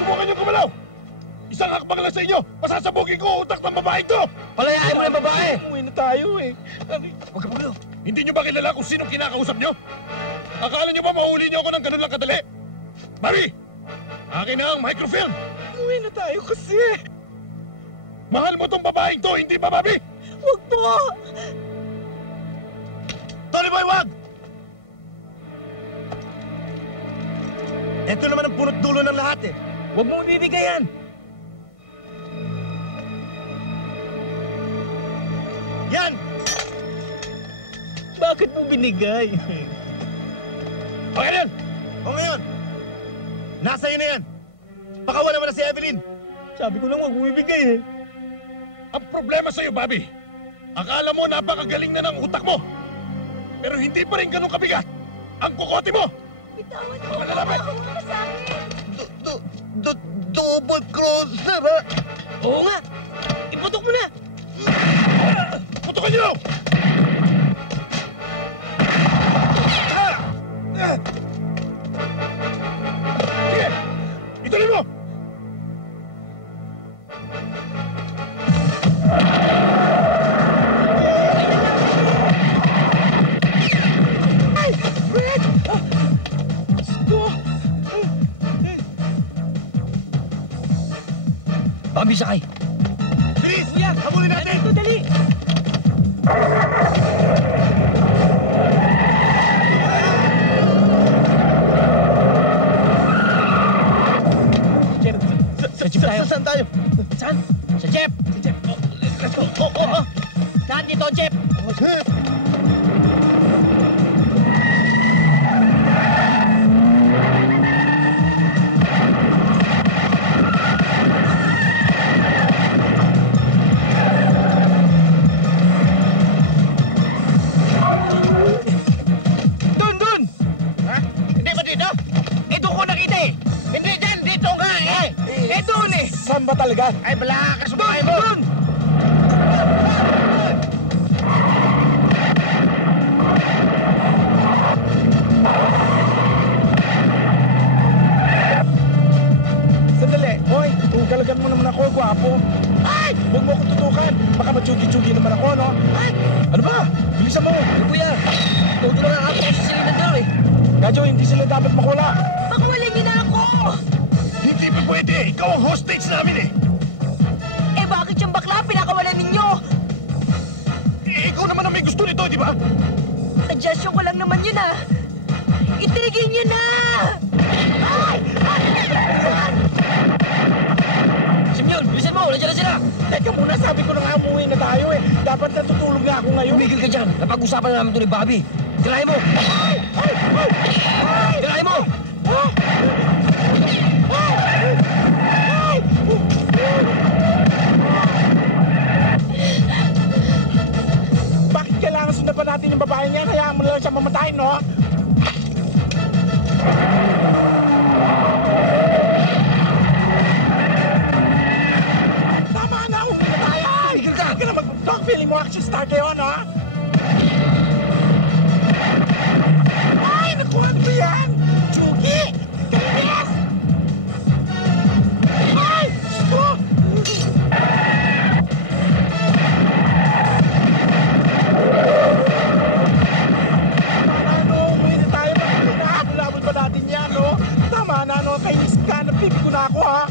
Subukan niyo kumalaw! Isang hakbang lang sa inyo! Pasasabugin ko ang utak ng babaeng to! Palayain mo ng babae! Umuwi na tayo eh. Huwag ka magulo! Hindi niyo ba kilala kung sinong kinakausap niyo? Akala niyo ba mahuli niyo ako ng ganun lang kadali? Bobby! Akin na ang microfilm! Umuwi na tayo kasi. Mahal mo tong babaeng to, hindi ba, Bobby? Huwag po! Tony Boy, wag! Ito naman ang punot dulo ng lahat eh. Huwag mo ibibigay yan. Yan! Bakit mo binigay? Okay yan! O ngayon, nasa iyo na yan. Pakawalan mo na si Evelyn. Sabi ko lang huwag mo ibigay eh. Ang problema sa'yo, Bobby, akala mo napakagaling na ng utak mo. Pero hindi pa rin ganun kabigat ang kukote mo. Bitawan mo ako sa akin. Double crosser, ha? Oo nga. Iputok mo na. Putukan niyo! Sige! Ituloy mo! Bobby, sakay! Bilis! Habulin natin! Dali! Nandito, Jeff! Dun! Ha? Hindi ba dito? Eh, doon ko nakita eh. Hindi dyan, dito nga eh. Eh, doon eh. Saan ba talaga? Ay, bala ka sumakay mo. Doon! Sandali. Hoy, kalagan mo naman ako, gwapo. Ay! Huwag mo akong tutukan. Baka matsugi-tsugi naman ako, no? Ay! Ano ba? Bilisan mo. Kuya, tutulungan ako sa silid daw eh. Kadyo, hindi sila dapat makula. Pakawalan niyo na ako! Hindi pa pwede. Ikaw ang hostage namin eh. Eh bakit yung bakla pinakawalan ninyo? Eh, ikaw naman ang may gusto nito, di ba? Suggestion ko lang naman yun ah. Itigil niyo na! Ay! Simeon, bilisan mo! Nandiyan na sila! Teka muna, sabi ko na nga umuwi na tayo eh. Dapat natutulog na ako ngayon. Tumigil ka dyan! Napag-usapan na namin ito ni Bobby. Tirahin mo! Tirahin mo! Bakit kailangan sundan pa natin yung babae niya? Hayaan mo na lang siya mamatay, no? Tama na! Huwag na tayo! Tigil ka! Huwag ka na mag-talk! Feeling mo action star kayo, no? Ay! Naku! Ano ba yan? Chugi! Kalinis! Ay! Gusto! Tama na, no? Kainis ka. Napipi ko na ako, ha?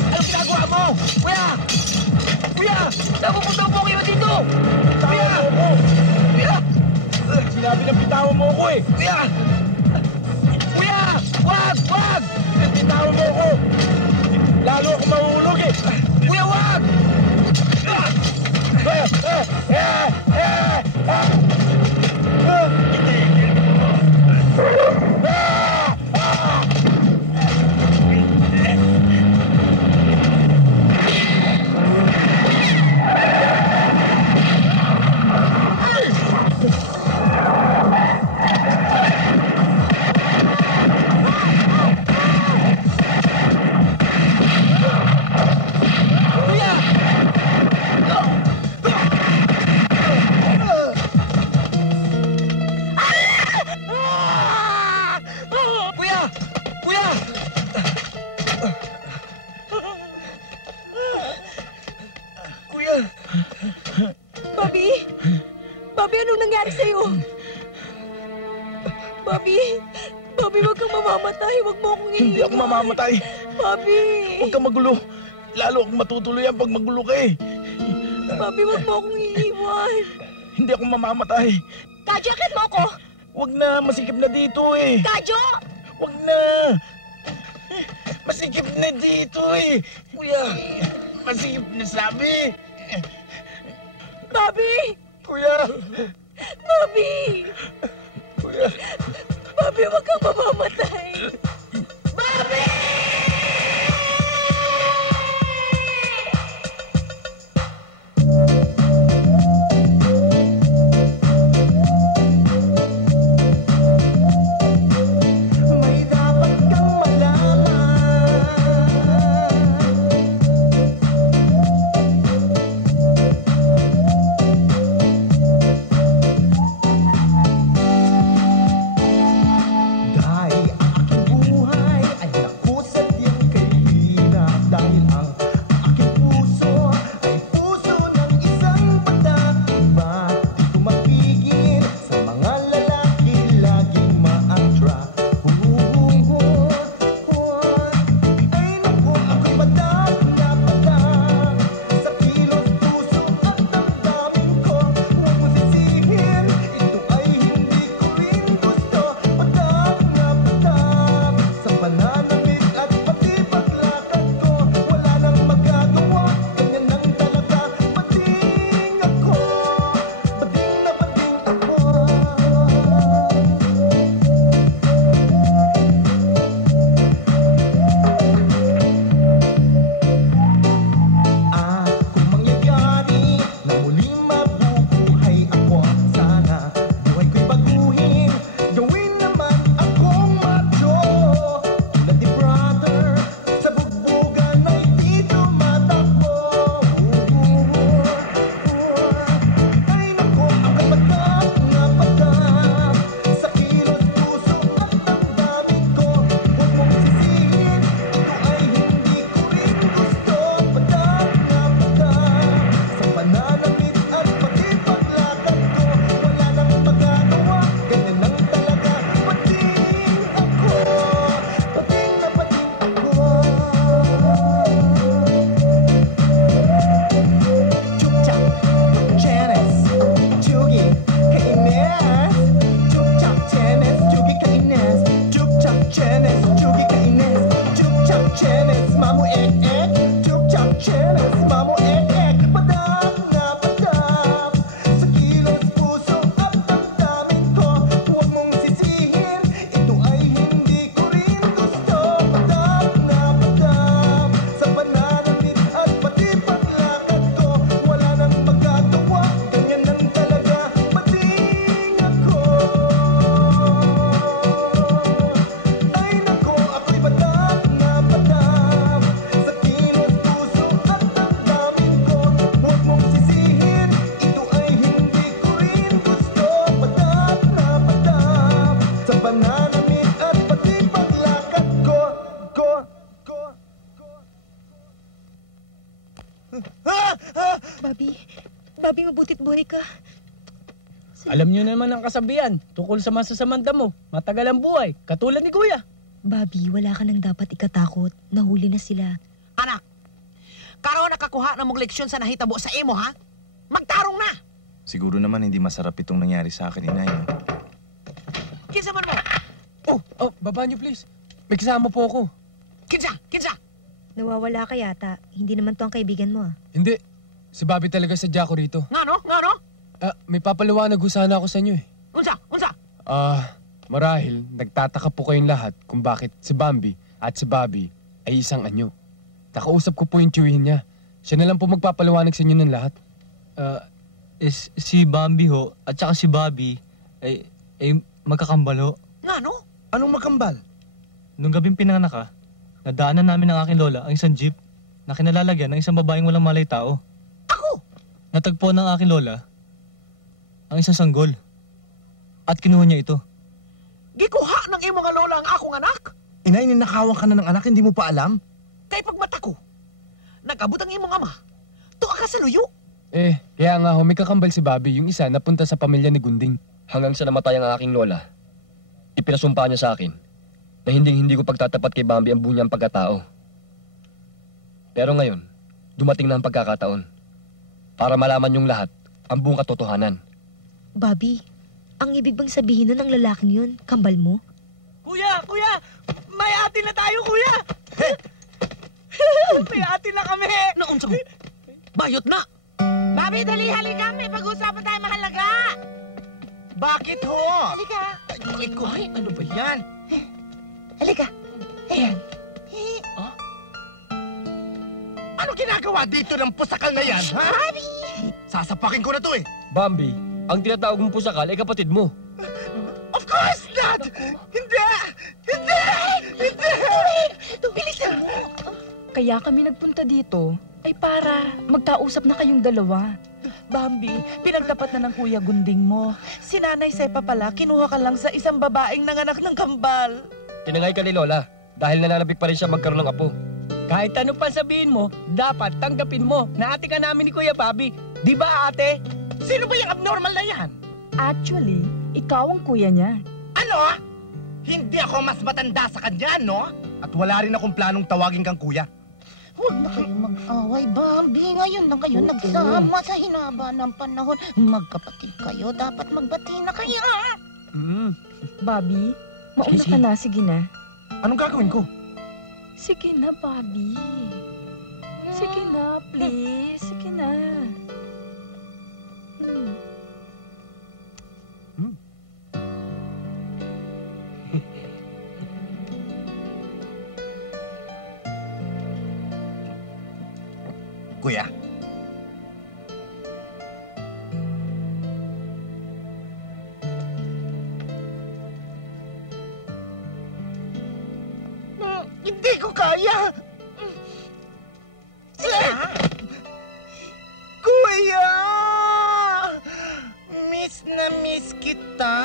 Anong ginagawa mo? Kuya! Kuya! Napupunta mo kayo dito! Kuya! Kuya! Sinabi na bitawan mo ako, eh! Kuya! Kuya! Wag! Wag! Bitawan mo ako! Lalo ako mahulog, eh! Kuya, wag! Bobby? Bobby, anong nangyari sa'yo? Bobby? Bobby, huwag kang mamamatay. Huwag mo akong iiwan. Hindi ako mamamatay. Bobby! Huwag kang magulo. Lalo akong matutuluyan pag magulo ka, eh. Bobby, huwag mo akong iiwan. Hindi ako mamamatay. Kadyo, akit mo ako! Huwag na, masikip na dito, eh. Kadyo! Huwag na. Masikip na dito, eh. Kuya, masikip na sabi. Bobby! Kuya! Bobby! Kuya! Bobby, huwag kang mamamatay! Bobby! May dapat kang malaman. Dahil ang aking pananamit at pati paglakad ko. Bobby, mabutit buhay ka. Alam niyo naman ang kasabihan tungkol sa masasamang damo. Matagal ang buhay, katulad ni Kuya. Bobby, wala ka nang dapat ikatakot. Nahuli na sila. Anak, karon nakakuha na mong leksyon sa nahitabo sa imo, ha? Magtarong na! Siguro naman hindi masarap itong nangyari sa akin, inay. Kinsa man mo? Baba niyo please. May kasama po ako. Kinsa! Nawawala ka yata. Hindi naman to ang kaibigan mo, ah. Hindi. Si Bobby talaga sadya ko rito. Ngano? May papaliwanag ko sana ako sa inyo eh. Unsa? Marahil, nagtataka po kayong lahat kung bakit si Bambi at si Bobby ay isang anyo. Nakausap ko po yung tiyuhin niya. Siya na lang po magpapaliwanag sa inyo ng lahat. Si Bambi ho, at saka si Bobby, ay magkakambal ho. Ngano? Anong magkambal? Nung gabing pinanganak ka, nadaanan namin ng aking lola ang isang jeep na kinalalagyan ng isang babaeng walang malay tao. Ako? Natagpo ng aking lola ang isang sanggol at kinuha niya ito. Gikuha ng imo nga lola ang akong anak? Inay, ninakawan ka na ng anak, hindi mo pa alam? Kay pagmata ko, nag-abot ang imong ama. Tuwa ka sa luyo. Kaya nga ho, may kakambal si Bobby, yung isa napunta sa pamilya ni Gunding. Hanggang sa namatay ang aking lola, ipinasumpa niya sa akin na hindi ko pagtatapat kay Bambi ang bunyang pagkatao. Pero ngayon, dumating na ang pagkakataon para malaman yung lahat ang buong katotohanan. Bobby, ang ibig bang sabihin nun ng lalaking yun? Kambal mo? Kuya! May atin na tayo, kuya! May atin na kami! Naunsa mo? Bayot na! Bobby, dali, halika. May pag-usapan tayo mahalaga. Bakit ho? Halika. Ay, ano ba yan? Halika. Ayan. Ano ginagawa dito ng pusakal na yan, ha? Bobby! Sasapakin ko na to eh. Bambi, ang tinatawag mong pusakal ay kapatid mo. Of course not! Hindi! Bilisan mo! Kaya kami nagpunta dito ay para magkausap na kayong dalawa. Bambi, pinagtapat na ng Kuya Gunding mo. Si Nanay Sepa pala, kinuha ka lang sa isang babaeng nanganak ng kambal. Tinangay ka ni Lola dahil nananabik pa rin siya magkaroon ng apo. Kahit ano pa sabihin mo, dapat tanggapin mo na ate ka namin ni Kuya Bobby. Di ba ate? Sino ba yung abnormal na yan? Actually, ikaw ang kuya niya. Ano? Hindi ako mas matanda sa kanya, no? At wala rin akong planong tawagin kang kuya. Huwag na kayong mag-away, Bambi. Ngayon lang kayo nagsama sa hinaba ng panahon. Magkapatid kayo, dapat magbati na kayo. Bobby, mauna ka na. Sige na. Anong gagawin ko? Sige na, Bobby. Sige na, please. Sige na. Kuya? Hindi ko kaya! Kuya! Miss na miss kita.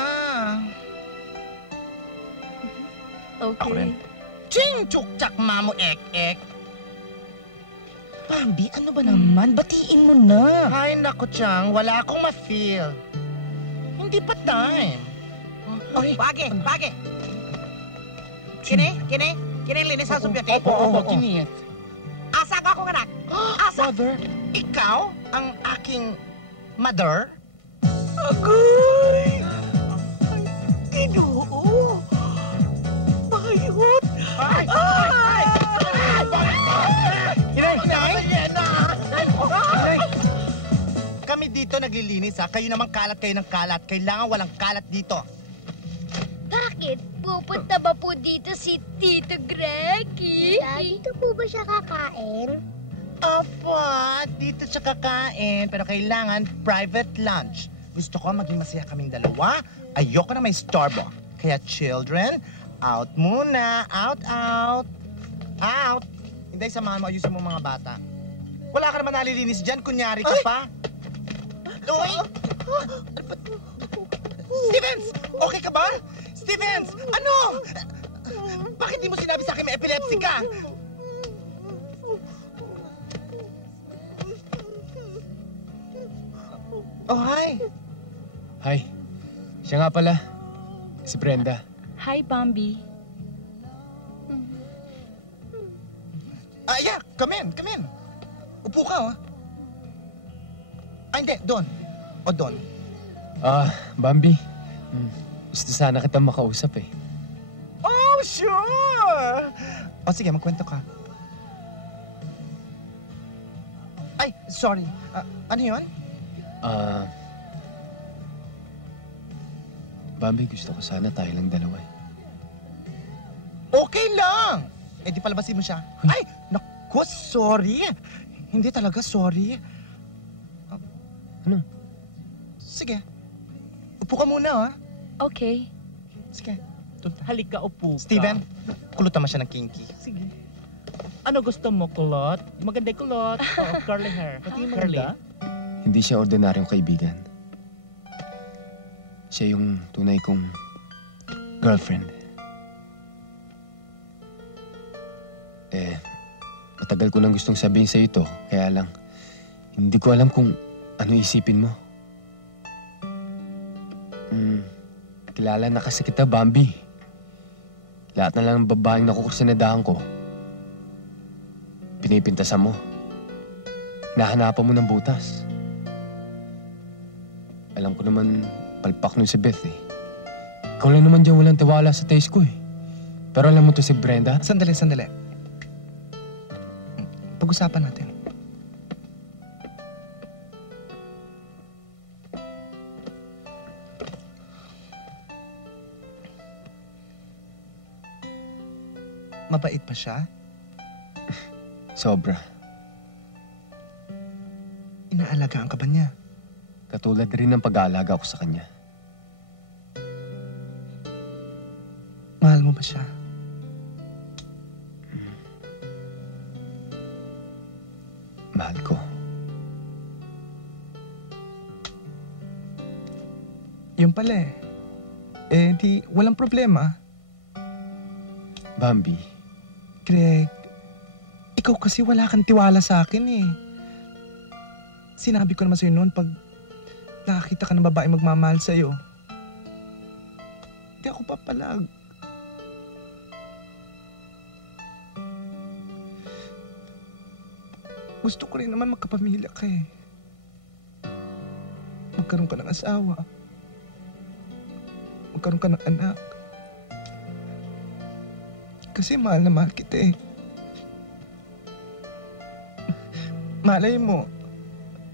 Okay. Ching chuk chak mamo ek. Bambi, ano ba naman? Batiin mo na. Hay nako Chang, wala akong ma-feel. Hindi pa time. Page. Kini linis sa subyate. Opo, kiniyet. Asa ka akong anak? Asa? Mother, ikaw ang aking mother? Agoy! Ginoo! Bayot! Ay! Inay! Kami dito naglilinis ha. Kayo naman kalat kayo ng kalat. Kailangan walang kalat dito. Bakit? Pupunta ba po dito si Tito Greggy? Dito po ba siya kakain? Opo, dito siya kakain. Pero kailangan private lunch. Gusto ko maging masaya kaming dalawa. Ayoko na may starbo. Kaya children, out muna. Out. Hindi, samahan mo. Ayusin mo mga bata. Wala ka naman nalilinis dyan. Kunyari ka pa. Uy! Stevens! Okay ka ba? Stevens! Lawrence! Ano? Bakit di mo sinabi sa akin may epilepsy ka? Oh, hi. Hi. Siya nga pala. Si Brenda. Hi, Bambi. Yeah, come in. Upo ka, oh. Hindi, doon. O doon. Bambi. Gusto sana kita makausap eh. Oh, sure! O sige, magkwento ka. Ay, sorry. Ano yun? Bambi, gusto ko sana tayo lang dalawa eh. Okay lang! Eh, di palabasin mo siya. Ay, naku, sorry. Hindi talaga, sorry. Ano? Sige. Upo ka muna, ha? Okay. Sige. Halika, upo ka. Steven, kulot naman siya ng kinky. Sige. Ano gusto mo, kulot? Maganda yung kulot. Oo, curly hair. Pati yung Curly. maganda? Hindi siya ordinaryong kaibigan. Siya yung tunay kong girlfriend. Matagal ko nang gustong sabihin sa'yo ito, kaya lang, hindi ko alam kung ano isipin mo. Kilala na kasi kita, Bambi. Lahat na lang ng babaeng nakukursanadahan ko, pinipintasan mo. Hinahanapan mo ng butas. Alam ko naman, palpak nun si Beth eh. Ikaw lang naman dyan walang tiwala sa taste ko eh. Pero alam mo to si Brenda? Sandali. Pag-usapan natin. Mabait pa siya? Sobra. Inaalagaan ka ba niya? Katulad rin ng pag-aalaga ko sa kanya. Mahal mo ba siya? Mahal ko. Yun pala eh. Di walang problema. Bambi. Greg, ikaw kasi wala kang tiwala sa akin eh. Sinabi ko naman sa'yo noon pag nakakita ka ng babae magmamahal sa'yo. Di ako papalag. Gusto ko rin naman magkapamilya ka eh. Magkaroon ka ng asawa. Magkaroon ka ng anak. Kasi mahal na mahal kita eh. Malay mo,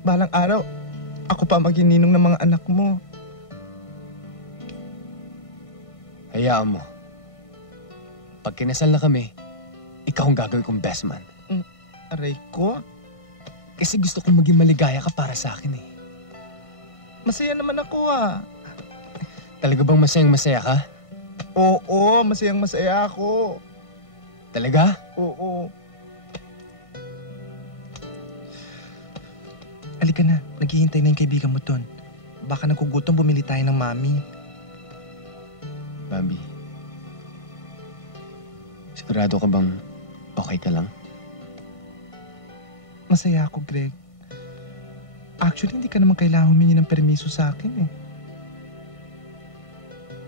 balang araw, ako pa maging ninong ng mga anak mo. Hayaan mo. Pag kinasal na kami, ikaw ang gagawin kong best man. Aray ko? Kasi gusto kong maging maligaya ka para sa akin eh. Masaya naman ako ah. Talaga bang masayang-masaya ka? Oo, masayang-masaya ako. Talaga? Oo. Halika na, naghihintay na yung kaibigan mo doon. Baka nagugutom, bumili tayo ng mami. Bambi, sigurado ka bang okay ka lang? Masaya ako, Greg. Actually, hindi ka naman kailangan humingi ng permiso sa akin eh.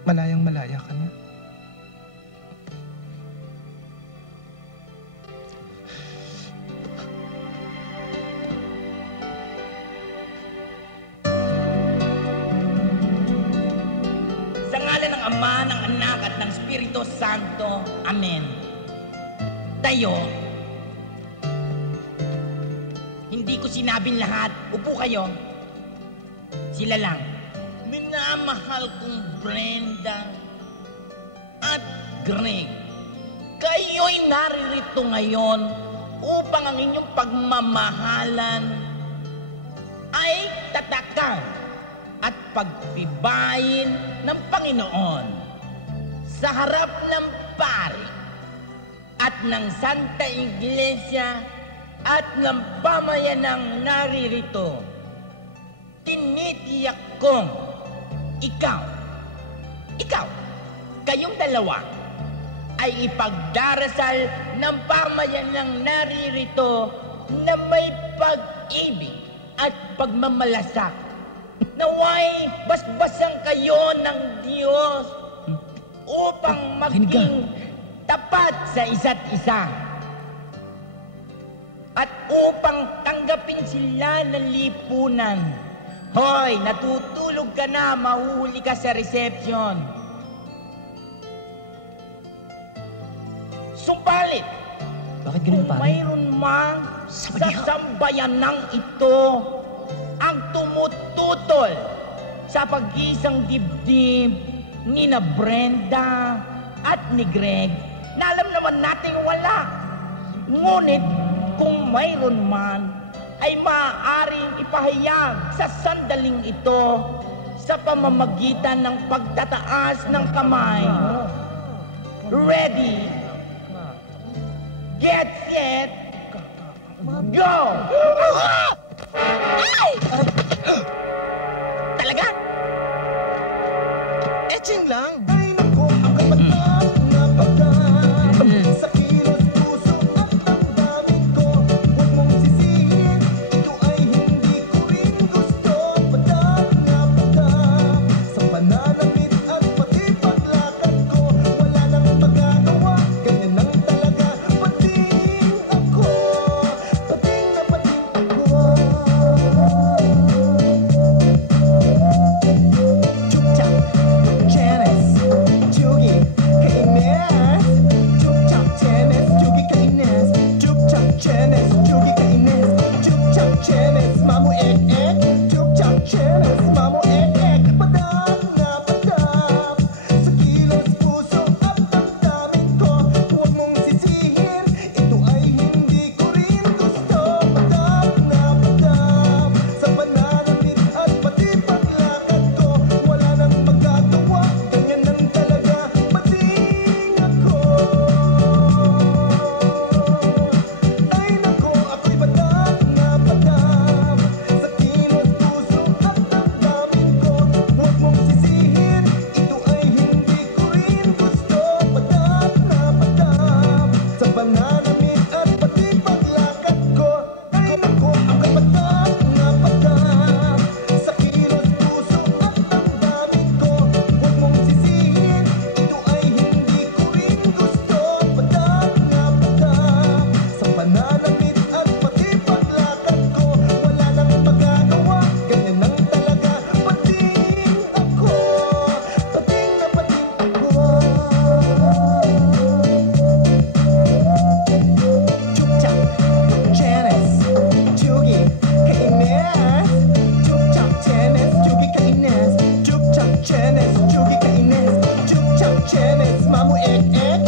Malayang-malaya ka na. Sa ngalan ng Ama, ng Anak, at ng Espiritu Santo. Amen. Tayo. Hindi ko sinabing lahat. Upo kayo. Sila lang. Minamahal kong Brenda at Greg. Kayo'y naririto ngayon upang ang inyong pagmamahalan ay tatakan at pagtibayin ng Panginoon sa harap ng pari at ng Santa Iglesia at ng pamayanang naririto. Tinitiyak kong ikaw, kayong dalawa ay ipagdarasal ng pamayanang naririto na may pag-ibig at pagmamalasak. Naway basbasan kayo ng Diyos upang maging tapat sa isa't isa at upang tanggapin sila ng lipunan. Hoy, natutulog ka na, mahuhuli ka sa reception. Subalit, kung mayroon man sa sambayanang ito ang tumututol sa pag-isang dibdib ni na Brenda at ni Greg, na alam naman nating wala. Ngunit kung mayroon man, ay maaaring ipahayag sa sandaling ito sa pamamagitan ng pagtataas ng kamay. Ready, get set, go! Ay! Talaga? Etching lang. Sa kilos puso at damdamin ko, huwag mong sisihin, ito ay hindi ko rin gusto. Padak na padak sa pananamit at pati paglakad ko, wala nang magagawa, ganyan lang talaga. Pating ako, pating na pating ako. Chuk-chak, Janice, Chugi, Kainis. Chuk-chak, Janice, Chugi, Kainis. Chuk-chak, Janice, Chugi, Kainis. Chuk-chak, Janice, mamu ek-ek. Chuk-chak, Janice, mamu ek-ek. Padak na padak sa kilos puso at damdamin ko, huwag mong sisihin, ito ay hindi ko rin gusto. Padak na padak sa pananamit at pati paglakad ko, wala nang magagawa, ganyan lang talaga. Pating ako, ay nako, ako'y padak na padak sa kilos puso at damdamin ko, huwag mong sisihin, ito ay hindi ko rin gusto. Padak na padak sa pananamit at pati paglakad ko, ay nako, ako'y padak na padak sa kilos puso at damdamin ko, huwag mong sisihin, ito ay hindi ko rin gusto. Padak na padak sa pananamit at pati paglakad ko, wala nang magagawa, ganyan lang talaga. Pating ako, pating na pating ako. Chuk-chak, Janice, Chugi, Kainis. Chuk-chak, Janice, Chugi, Kainis. Chuk-chak, Janice, Chugi, Kainis. Chuk-chak, Janice, mamu ek-ek.